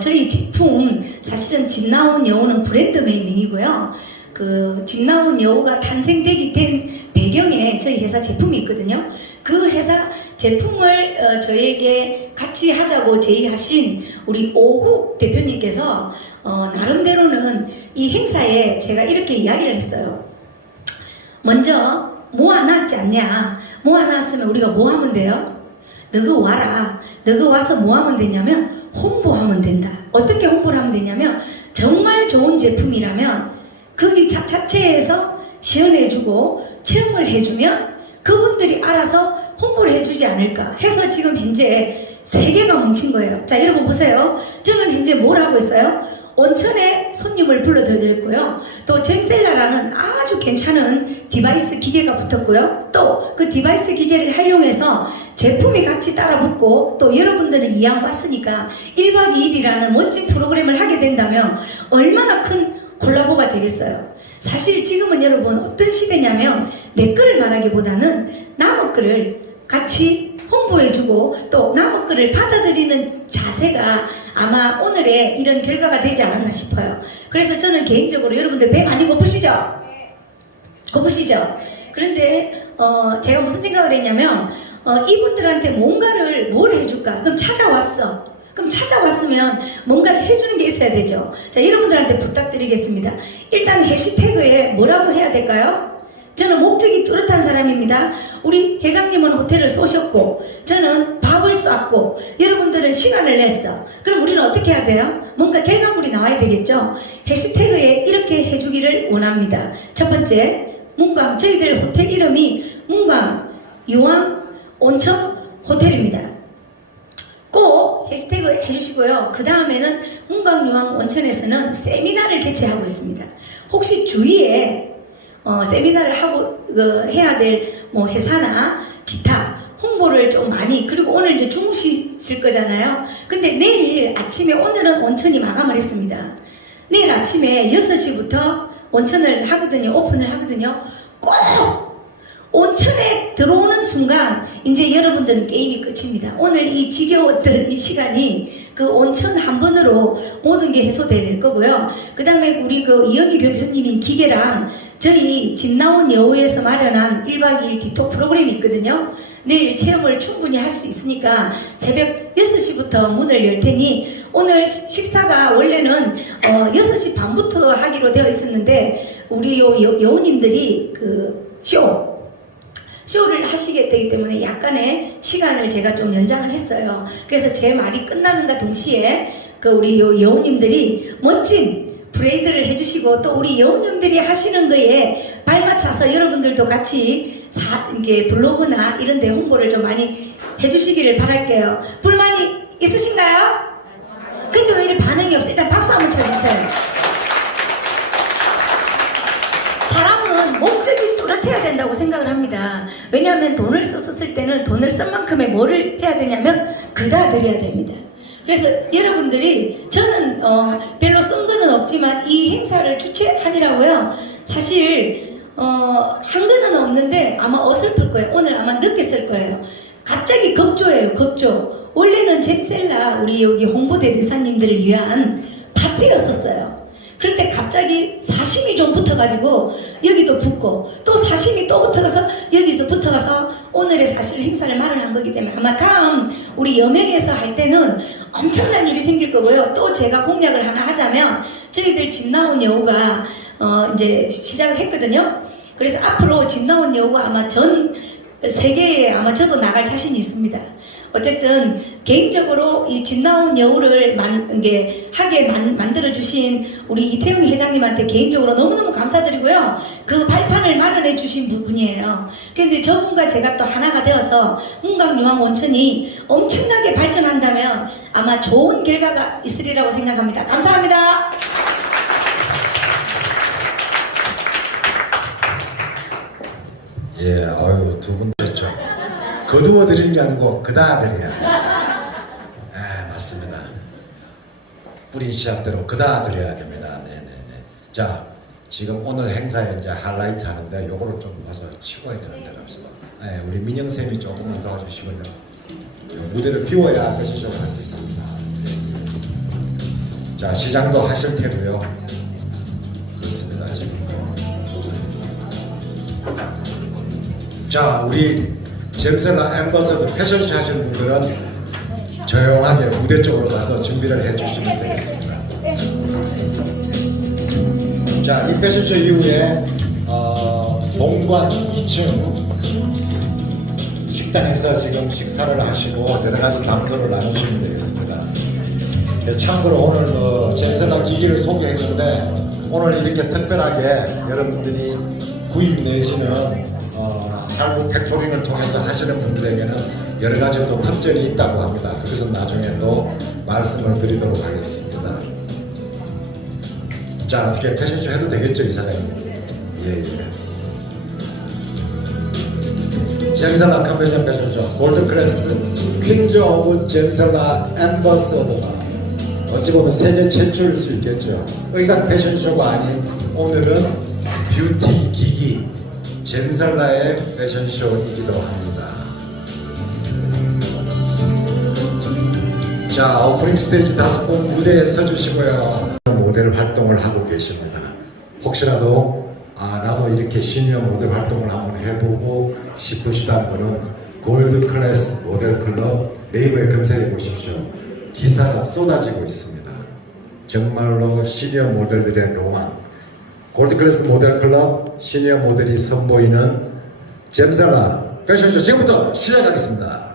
저희 제품 사실은 집 나온 여우는 브랜드 네이밍이고요. 그 집 나온 여우가 탄생되기 된 배경에 저희 회사 제품이 있거든요. 그 회사 제품을 저에게 같이 하자고 제의하신 우리 오국 대표님께서 나름대로는 이 행사에 제가 이렇게 이야기를 했어요. 먼저 모아놨지 않냐. 모아놨으면 우리가 뭐 하면 돼요? 너가 와라. 너가 와서 뭐 하면 되냐면 홍보하면 된다. 어떻게 홍보를 하면 되냐면 정말 좋은 제품이라면 거기 자체에서 시연해주고 체험을 해주면 그분들이 알아서 홍보를 해주지 않을까 해서 지금 현재 세 개가 뭉친 거예요. 자, 여러분 보세요. 저는 현재 뭘 하고 있어요? 온천에 손님을 불러드렸고요. 또 잼셀라라는 아주 괜찮은 디바이스 기계가 붙었고요. 또 그 디바이스 기계를 활용해서 제품이 같이 따라 붙고, 또 여러분들은 이왕 왔으니까 1박 2일이라는 멋진 프로그램을 하게 된다면 얼마나 큰 콜라보가 되겠어요. 사실 지금은 여러분 어떤 시대냐면 내 거를 말하기보다는 남의 거를 같이 홍보해주고 또 남의 거를 받아들이는 자세가 아마 오늘의 이런 결과가 되지 않았나 싶어요. 그래서 저는 개인적으로 여러분들 배 많이 고프시죠? 고프시죠? 그런데 제가 무슨 생각을 했냐면 이분들한테 뭔가를 뭘 해줄까? 그럼 찾아왔어. 그럼 찾아왔으면 뭔가를 해주는 게 있어야 되죠. 자, 여러분들한테 부탁드리겠습니다. 일단 해시태그에 뭐라고 해야 될까요? 저는 목적이 뚜렷한 사람입니다. 우리 회장님은 호텔을 쏘셨고 저는 밥을 쐈고 여러분들은 시간을 냈어. 그럼 우리는 어떻게 해야 돼요? 뭔가 결과물이 나와야 되겠죠. 해시태그에 이렇게 해주기를 원합니다. 첫 번째, 문광. 저희들 호텔 이름이 문광 유황 온천 호텔입니다. 꼭 해시태그 해주시고요. 그 다음에는 문광유황 온천에서는 세미나를 개최하고 있습니다. 혹시 주위에 세미나를 하고 해야 될 뭐 회사나 기타 홍보를 좀 많이, 그리고 오늘 이제 주무실 거잖아요. 근데 내일 아침에, 오늘은 온천이 마감을 했습니다. 내일 아침에 6시부터 온천을 하거든요. 오픈을 하거든요. 꼭 온천에 들어오는 순간 이제 여러분들은 게임이 끝입니다. 오늘 이 지겨웠던 이 시간이 그 온천 한 번으로 모든 게 해소돼야 될 거고요. 그 다음에 우리 그 이영희 교수님인 기계랑 저희 집 나온 여우에서 마련한 1박 2일 디톡 프로그램이 있거든요. 내일 체험을 충분히 할 수 있으니까 새벽 6시부터 문을 열 테니, 오늘 식사가 원래는 6시 반부터 하기로 되어 있었는데 우리 여우님들이 그 쇼를 하시게 되기 때문에 약간의 시간을 제가 좀 연장을 했어요. 그래서 제 말이 끝나는가 동시에 그 우리 여우님들이 멋진 브레이드를 해주시고, 또 우리 여우님들이 하시는 거에 발맞춰서 여러분들도 같이 이게 블로그나 이런 데 홍보를 좀 많이 해주시기를 바랄게요. 불만이 있으신가요? 근데 왜 이렇게 반응이 없어요? 일단 박수 한번 쳐주세요. 사람은 목적이 뚜렷해야 된다고 생각을 합니다. 왜냐하면 돈을 썼을 때는 돈을 쓴 만큼의 뭐를 해야 되냐면 그다 드려야 됩니다. 그래서 여러분들이, 저는 별로 쓴 거는 없지만 이 행사를 주최하느라고요, 사실 한 거는 없는데 아마 어설플 거예요. 오늘 아마 늦게 쓸 거예요. 갑자기 급조예요. 급조. 원래는 잼셀라 우리 여기 홍보대 대사님들을 위한 파티였었어요. 그런데 갑자기 사심이 좀 붙어가지고 여기도 붙고, 또 사심이 또 붙어가서 여기서 붙어가서 오늘의 사실 행사를 마련한 거기 때문에 아마 다음 우리 여맥에서 할 때는 엄청난 일이 생길 거고요. 또 제가 공약을 하나 하자면, 저희들 집 나온 여우가 이제 시작을 했거든요. 그래서 앞으로 집 나온 여우가 아마 전 세계에 아마 저도 나갈 자신이 있습니다. 어쨌든 개인적으로 이 집 나온 여우를 하게 만들어주신 우리 이태용 회장님한테 개인적으로 너무너무 감사드리고요. 그 발판을 마련해 주신 부분이에요. 근데 저분과 제가 또 하나가 되어서 문광유황 온천이 엄청나게 발전한다면 아마 좋은 결과가 있으리라고 생각합니다. 감사합니다. 예, 아유, 두 분 됐죠. 거두어 드리는 게 아니고 그다 드려야. 네, 맞습니다. 뿌린 씨앗대로 그다 드려야 됩니다. 네네네. 자, 지금 오늘 행사에 이제 하이라이트 하는데 요거를 좀 봐서 치고야 되는데 그래서 우리 민영 쌤이 조금만 도와주시고요. 무대를 비워야 것이 좀 할 수 있습니다. 자, 시장도 하실 테고요. 그렇습니다. 지금. 자, 우리 잼셀라 앰버서더 패션쇼 하시는 분들은 조용하게 무대 쪽으로 가서 준비를 해주시면 되겠습니다. 자, 이 패션쇼 이후에 본관 2층 식당에서 지금 식사를 하시고 여러 가지 담소를 나누시면 되겠습니다. 참고로 오늘 잼셀라 기기를 소개했는데, 오늘 이렇게 특별하게 여러분들이 구입 내지는 할부 팩토링을 통해서 하시는 분들에게는 여러 가지 또 특징이 있다고 합니다. 그것은 나중에 또 말씀을 드리도록 하겠습니다. 자, 어떻게 패션쇼 해도 되겠죠, 이사장님? 예, 예. 잼살라 컨벤션 패션쇼 골드클래스 퀸즈 오브 잼살라 앰버서더가 어찌 보면 세계 최초일 수 있겠죠. 의상 패션쇼가 아닌 오늘은 뷰티 기기 잼살라의 패션쇼이기도 합니다. 자, 오프닝 스테이지 5분 무대에 서주시고요. 모델 활동을 하고 계십니다. 혹시라도 나도 이렇게 시니어 모델 활동을 한번 해보고 싶으시다는 분은 골드 클래스 모델 클럽 네이버에 검색해 보십시오. 기사가 쏟아지고 있습니다. 정말로 시니어 모델들의 로망. 골드 클래스 모델 클럽 시니어 모델이 선보이는 잼살라 패션쇼 지금부터 시작하겠습니다.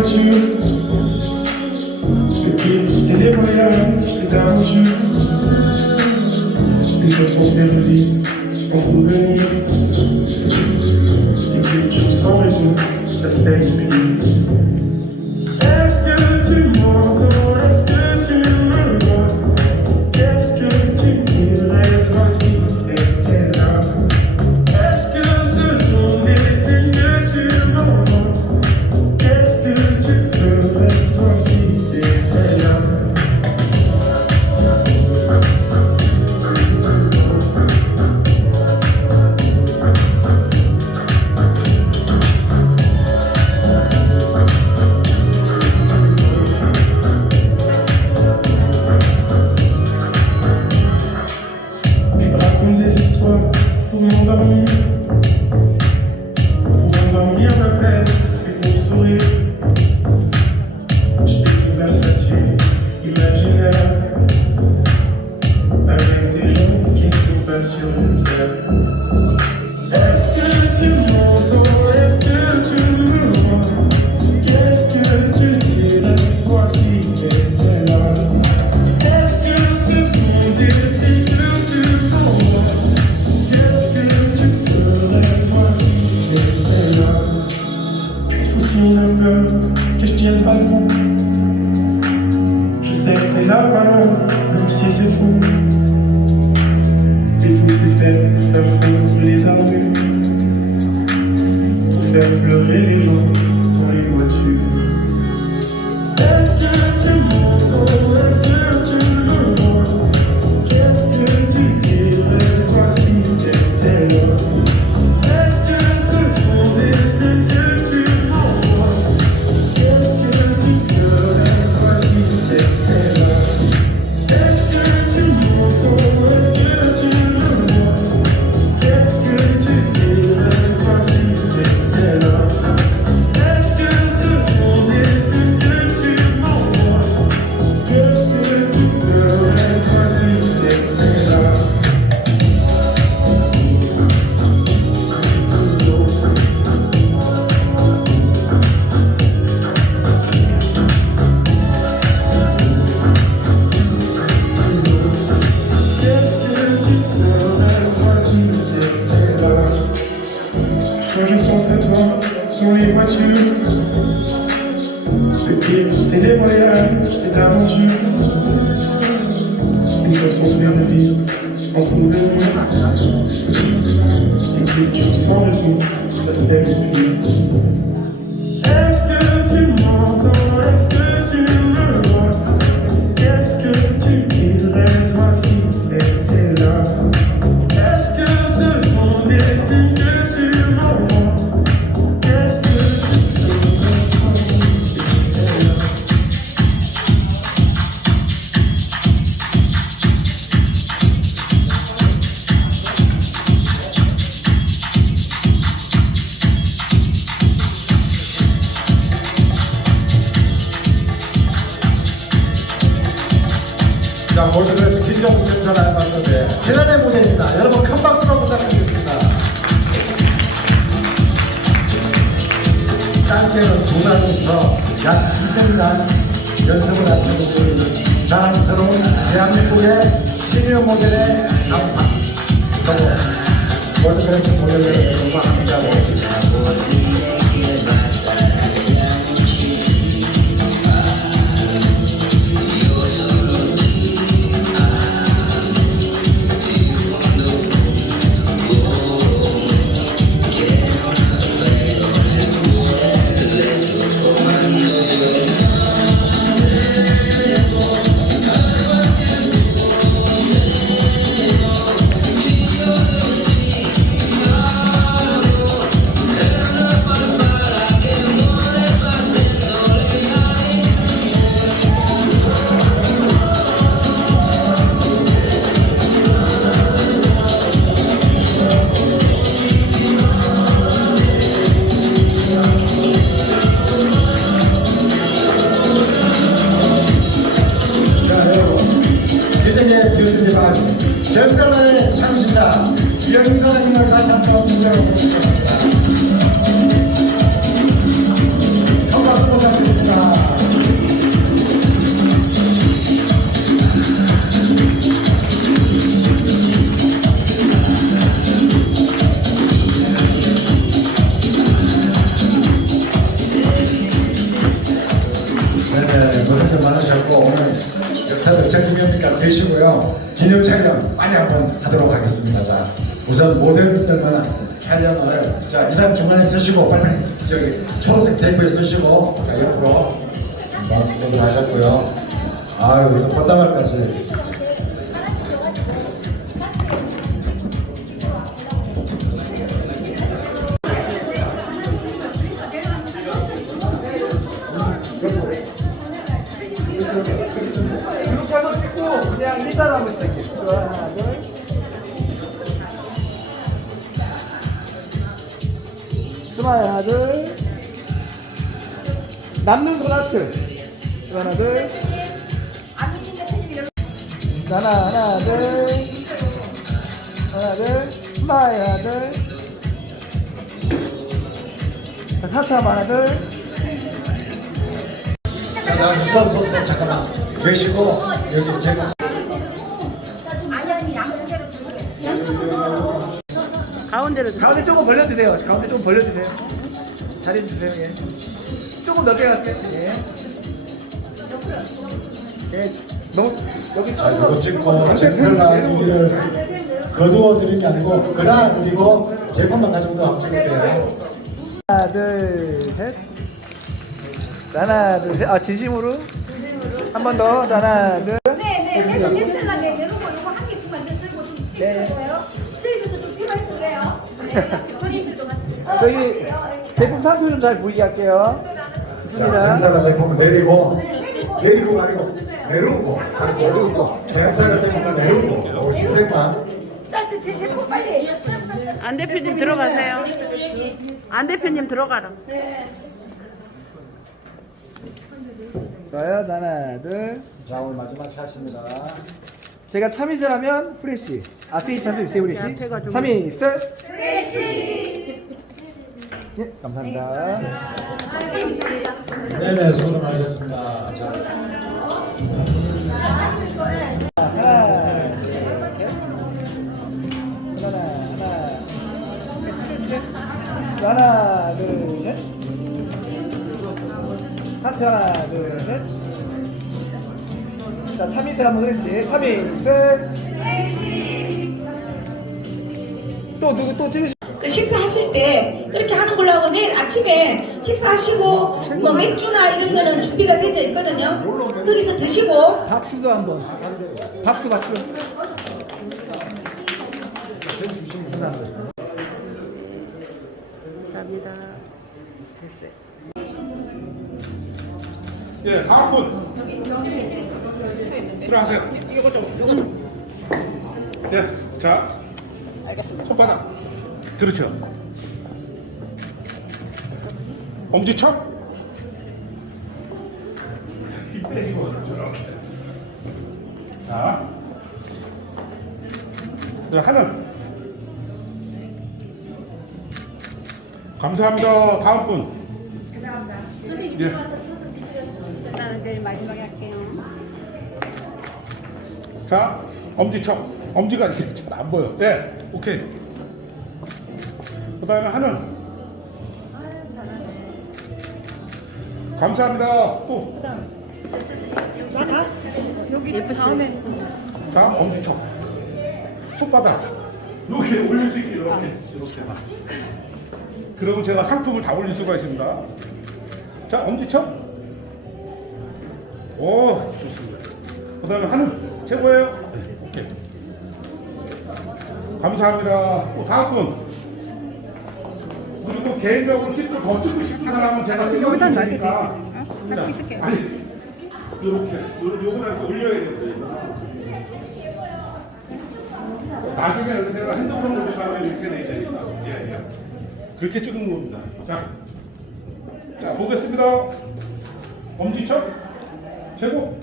voitures, le kiff, c'est les voyages, c'est aventure. Une chanson fait revivre en souvenir. Des questions sans réponse, ça se fait oublier. Est-ce que tu m'entends? Est-ce que tu me vois? Qu'est-ce que tu dirais toi si t'étais là? Est-ce que ce sont des signes que tu m'envoies? Qu'est-ce que tu ferais toi si t'étais là? Je raconte des histoires pour m'endormir, ma peine et pour sourire. J'ai des conversations imaginaires avec des gens qui ne sont pas sur le terre. Est-ce que tu m'entends? Est-ce que tu me vois? Qu'est-ce que tu dirais toi si t'étais là? Est-ce que ce sont des signes que tu m'envoies? Qu'est-ce que tu ferais toi si t'étais là? Si on a peur que je tienne pas le coup, je sais que t'es là pas loin, même si c'est fou. Les fous c'est fait pour faire fondre les armures, pour faire pleurer les gens dans les voitures. Est-ce que tu m'entends? Est-ce que tu me vois? Qu'est-ce que tu dirais toi si t'étais là? Est-ce que ce sont des signes que tu m'envoies? Qu'est-ce que tu ferais toi si t'étais là? Est-ce que tu m'entends? Est-ce que tu me vois? Qu'est-ce que tu dirais toi si t'étais là? Est-ce que ce sont des signes que tu m'envoies? Qu'est-ce que tu ferais toi si t'étais là? Quand je pense à toi dans les voitures, le kiff, c'est les voyages, c'est aventure. Une chanson fait revivre en souvenir. Des questions sans réponse, ça se fait oublier. Est-ce que tu m'entends? Est-ce que tu me vois? Qu'est-ce que tu dirais toi si t'étais là? Est-ce que ce sont des signes que tu m'envoies? Qu'est-ce que tu ferais toi si t'étais là? 자, 모두 그래서 김정우 잼설라를 봤는데 대단한 무대입니다. 여러분 큰 박수로 부탁드리겠습니다. 짧게는 두 날에서 약 2년간 연습을 하시는 우리 자랑스러운 대한민국의 시니어 모델의 간판. 그리고 모두 그래서 모델을 정말 함께하고 있습니다. 잼셀라의 창시자 이영희 사장님을 다시 한번 무대로 모시겠습니다. 큰 박수 부탁드립니다. 정기명니까 되시고요. 기념 촬영 많이 한번 하도록 하겠습니다. 자, 우선 모델분들만 촬영을 자, 이 사람 중간에 쓰시고 빨리 저기 초록색 테이프에 쓰시고 자, 옆으로 수고도 하셨고요. 아유, 이거 꽃다발까지. 이렇게 한번 찍고 그냥 일단 한번 찍게. 하나, 둘. 스마일 하나, 둘. 남는 도나트. 하나, 둘. 하나, 둘. 하나, 둘. 스마일 하나, 둘. 사탕 하나, 둘. 자, 다음 수업 잠깐만 계시고 여기 제가 가운데 조금 벌려주세요. 가운데 조금 벌려주세요. 자리 주세요. 예. 조금 넓게 갈게요. 예. 예. 너무 여기 자, 이거 찍고 잼설라 우리를 거두어 드리는 게 아니고 그라 드리고 제품만 가지고도 한번 찍을게요. 하나, 둘, 셋. 하나, 둘, 셋. 아, 진심으로? 한 번 더. 하나, 둘. 네, 제가 잼셀라게 여러분 이거 한 개씩만 들고 좀 드릴게요. 저희들도 좀 필요해서 그래요. 본인들도 같이. 저희 제품 상표 좀 잘 보이게 할게요. 자, 좋습니다. 잼설라 제품을 내리고 아니고 내리고 잼설라 제품을 내리고 흰색만 제 제품 빨리. 안 대표님 들어가세요. 안 대표님 들어가라. 좋아요. 하나, 둘. 자, 오늘 마지막 샷입니다. 제가 참이슬 하면 프레쉬. 앞에 참이슬 주세요, 우리 씨. 앞에가지고. 참이슬. 프레쉬. 예, 감사합니다. 네네, 수고도 많으셨습니다. 자. 하나, 둘, 셋. 하트 하나, 둘, 셋. 자, 참이슬 한번 하겠지. 참이슬. 또 누구 또 찍으시? 그 식사하실 때 그렇게 하는 걸로 하고 내일 아침에 식사하시고 뭐 맥주나 이런 거는 준비가 되어 있거든요. 거기서 드시고 박수도 한번. 박수. 감사합니다. 됐어요. 예, 다음 분. 들어가세요. 요거 좀. 예, 자. 알겠습니다. 손바닥. 그렇죠. 엄지척. 힘 빼시고 이렇게. 자. 네, 하는. 감사합니다. 다음 분. 예. 나는 제일 마지막에 할게요. 자, 엄지척. 엄지가 이렇게 잘 안 보여. 예, 오케이. 그 다음에 하는. 감사합니다. 또. 예쁘시네. 자, 엄지척. 손바닥. 이렇게 올릴 수 있게, 이렇게. 봐. 그러면 제가 상품을 다 올릴 수가 있습니다. 자, 엄지척. 오, 좋습니다. 그 다음에 하는. 최고예요. 네, 오케이. 감사합니다. 또 다음 분. 그리고 개인적으로 찍고 더 찍고 싶은 사람은 제가 찍어드릴 테니까. 자, 아니, 요거는 이렇게 올려야 돼요. 나중에 여기 내가 핸드폰으로 보다가 이렇게 내야 되니까. 예. 그렇게 찍은 겁니다. 자, 보겠습니다. 엄지척 최고.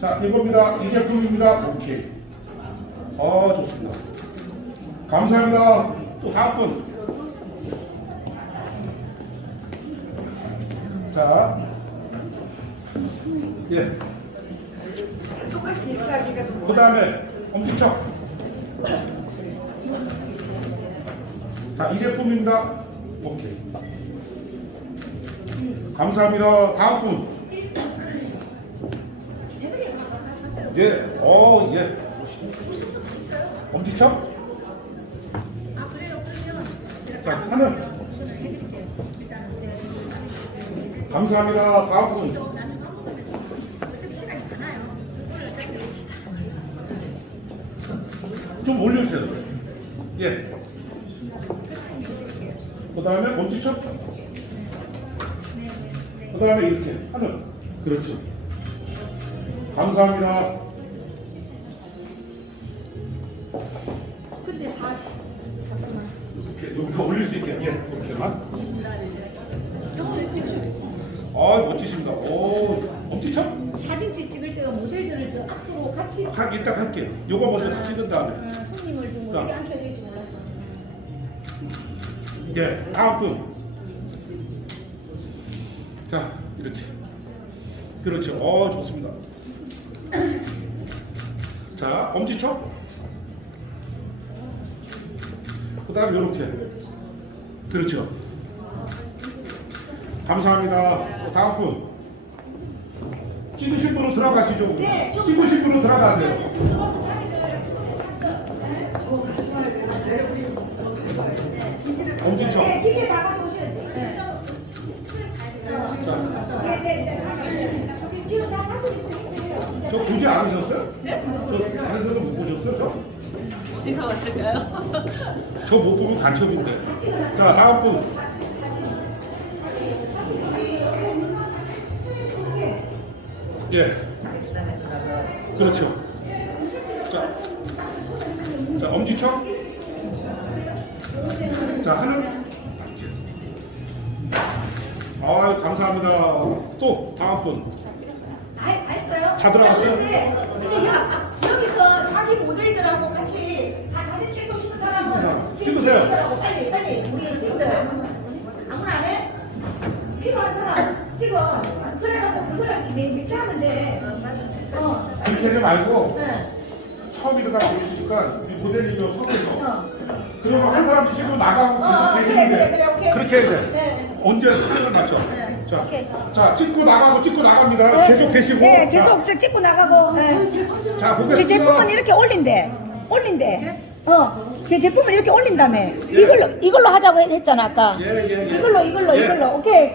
자, 이겁니다. 이 제품입니다. 오케이. 좋습니다. 감사합니다. 또 다음 분. 자, 예. 그 다음에 엄지척. 자, 이 제품입니다. 오케이. 감사합니다. 다음 분. 예. 예. 엄지척? 자, 하늘. 감사합니다. 다음 분. 좀 올려주세요. 예. 그 다음에 엄지척. 그 다음에 이렇게 하늘. 그렇죠. 감사합니다. 근데 잠깐만. 이렇게 올릴 수 있게. 예, 이렇게만. 멋지십니다. 엄지척? 사진 찍을 때가 모델들을 저 앞으로 같이 이따 할게요. 요거 먼저 다 찍은 다음에. 손님을 좀 어떻게 앉혀야 될지 몰랐어. 예, 다음 분. 자, 이렇게. 그렇죠. 좋습니다. 자, 엄지척. 그 다음에 요렇게. 그렇죠. 감사합니다. 다음 분. 찍으신 분으로 들어가시죠. 네, 좀 찍으신 분으로 들어가세요. 들어가서 자리를 찾어. 엄지척. 네, 기계 다 가져오셔야지. 지금 다 하시고 있어요. 저 보지 않으셨어요? 네? 저 다른 사람 못 보셨어요? 저? 어디서 왔을까요? 저 못 보면 간첩인데. 자, 다음 분. 예. 그렇죠. 자, 엄지척. 자, 하늘. 감사합니다. 또 다음 분. 다 했어요? 다 들어갔어요? 근데 이제 여기서 자기 모델들하고 같이 사진 찍고 싶은 사람은 찍으세요. 찍으라고 빨리 우리 찍으세요. 아무나 안 해? 필요한 사람 찍어. 그래갖고 그거랑 매치하면 돼. 그렇게 하지 말고 네. 처음 일어나 보시니까 이 모델님이 서면서 그러면 한 사람 치고 나가고 계속 계시는데 그래, 오케이. 그렇게 해야 돼. 네. 언제 타임을 맞춰. 자, 오케이. 자, 찍고 나갑니다. 계속 계시고. 네, 계속 찍고 나가고. 자, 보겠습니다. 제 제품은 이렇게 올린대. 제 제품을 이렇게 올린다며. 이걸로 하자고 했잖아 아까. 예. 이걸로. 오케이.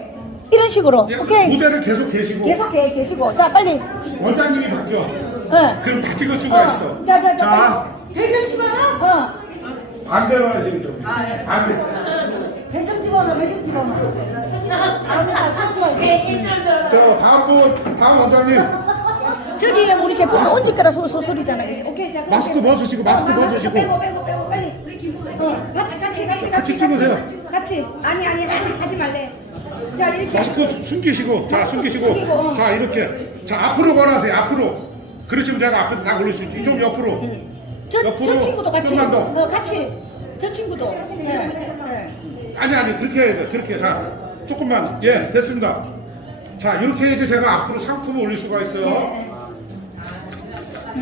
이런 식으로. 예, 오케이. 무대를 계속 계시고. 계시고. 자, 빨리. 원장님이 바뀌어. 응. 그럼 다 찍을 수가 있어. 자. 배정 집어넣어? 반대로 하시면 좀. 반대. 배정 집어넣어. 자, 다음 원장님. 저기 우리 제품 온질 거라 소리잖아. 오케이. 자, 마스크 벗으시고. 빼고 빨리. 같이 찍으세요. 같이. 아니 하지 말래. 자, 이렇게. 마스크 숨기시고. 자, 숨기시고. 자, 이렇게. 자, 앞으로 걸어가세요. 앞으로. 그러시면 제가 앞에 다 걸을 수 있지. 좀 옆으로. 저 친구도 같이. 좀만 더. 같이. 저 친구도. 네. 아니 그렇게 해야 돼. 그렇게. 자, 조금만. 예, 됐습니다. 자, 이렇게 해야지 제가 앞으로 상품을 올릴 수가 있어요.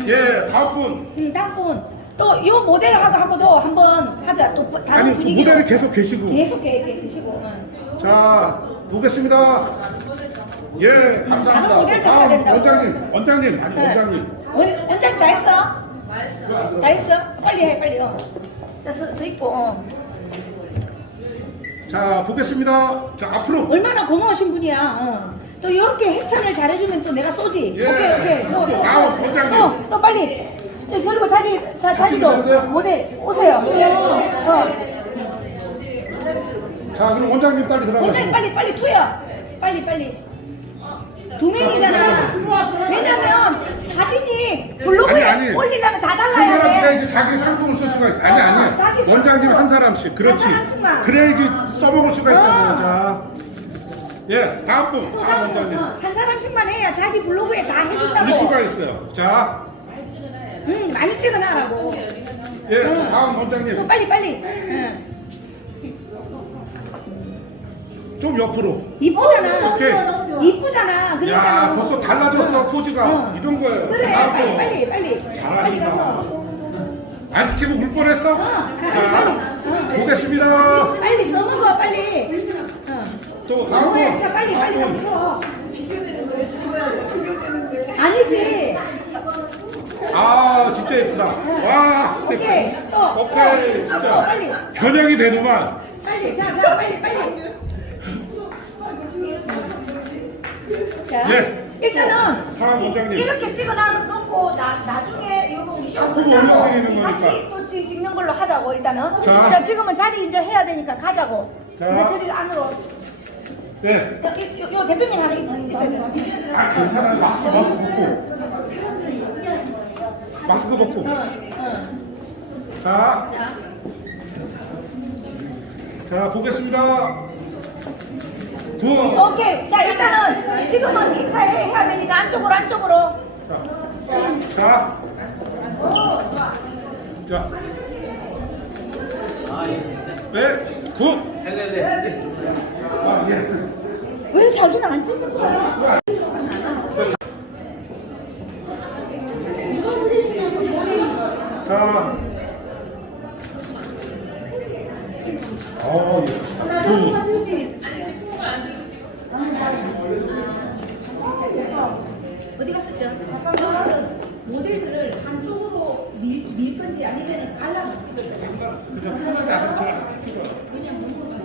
예, 다음 분. 다음 분. 또 요 모델하고도 한번 하자. 또 다른 아니, 분위기로. 모델이 계속 계시고. 계시고. 자, 보겠습니다. 예, 다른 감사합니다. 모델도 해야 된다고. 원장님. 아니, 네. 원장님. 원장 다 했어? 다 했어? 빨리 해. 자, 서 있고. 자, 보겠습니다. 자, 앞으로. 얼마나 고마우신 분이야. 또 이렇게 협찬을 잘해주면 또 내가 쏘지. 예. 오케이. 또 다음 원장님. 또 빨리. 그리고 자기도 찍으셨어요? 모델 오세요. 자, 그럼 원장님 빨리 들어가시고. 원장 빨리 투여. 빨리. 두 명이잖아. 왜냐면 사진이 블로그에 아니. 올리려면 다 한 달라야 사람씩 돼. 이제 자기 상품을 쓸 수가 있어. 아니. 자기 원장님 상품. 한 사람씩. 그렇지. 한 사람씩만. 그래야지 써먹을 수가 있잖아요. 자. 예, 다음 분. 또 다음 원장님. 한 사람씩만 해야 자기 블로그에 다 올릴 해준다고. 수가 있어요. 자. 많이 찍어놔라고. 예, 다음 원장님. 또 빨리. 좀 옆으로. 이쁘잖아. 오케이. 이쁘잖아. 야, 그러니까 벌써 달라졌어, 포즈가. 이런 거예요. 그래, 다음 분. 빨리 잘하신다. 가서. 아이스크림 울 뻔했어? 자, 보겠습니다. 빨리 써먹어, 빨리. 또 다음 분. 자, 빨리 가서. 아니지. 진짜 예쁘다. 와, 오케이. 됐어. 또. 오케이, 또. 진짜. 빨리. 변형이 되더만. 빨리. 자, 빨리. 자, 예. 일단은 하 원장님. 이렇게 찍어놓고 나중에 이거 자꾸 올려드리는 거니까. 같이 또 찍는 걸로 하자고 일단은. 자. 자, 지금은 자리 이제 해야 되니까 가자고. 자. 이제 저리 안으로. 네. 요 대표님 하나 있어야 돼. 아, 괜찮아요. 마스크 벗고. 마스크 벗고. 자. 자, 보겠습니다. 오케이. 자, 일단은 지금은 행사해야 되니까 안쪽으로. 자. 자. 네. 굿. 아, 예. 왜 자기는 안 찍는 거야? 자. 예. 굿. 어디 갔었죠? 모델들을 한쪽으로 밀 건지 아니면 갈라면 찍을 거죠? 그냥 제가 찍어.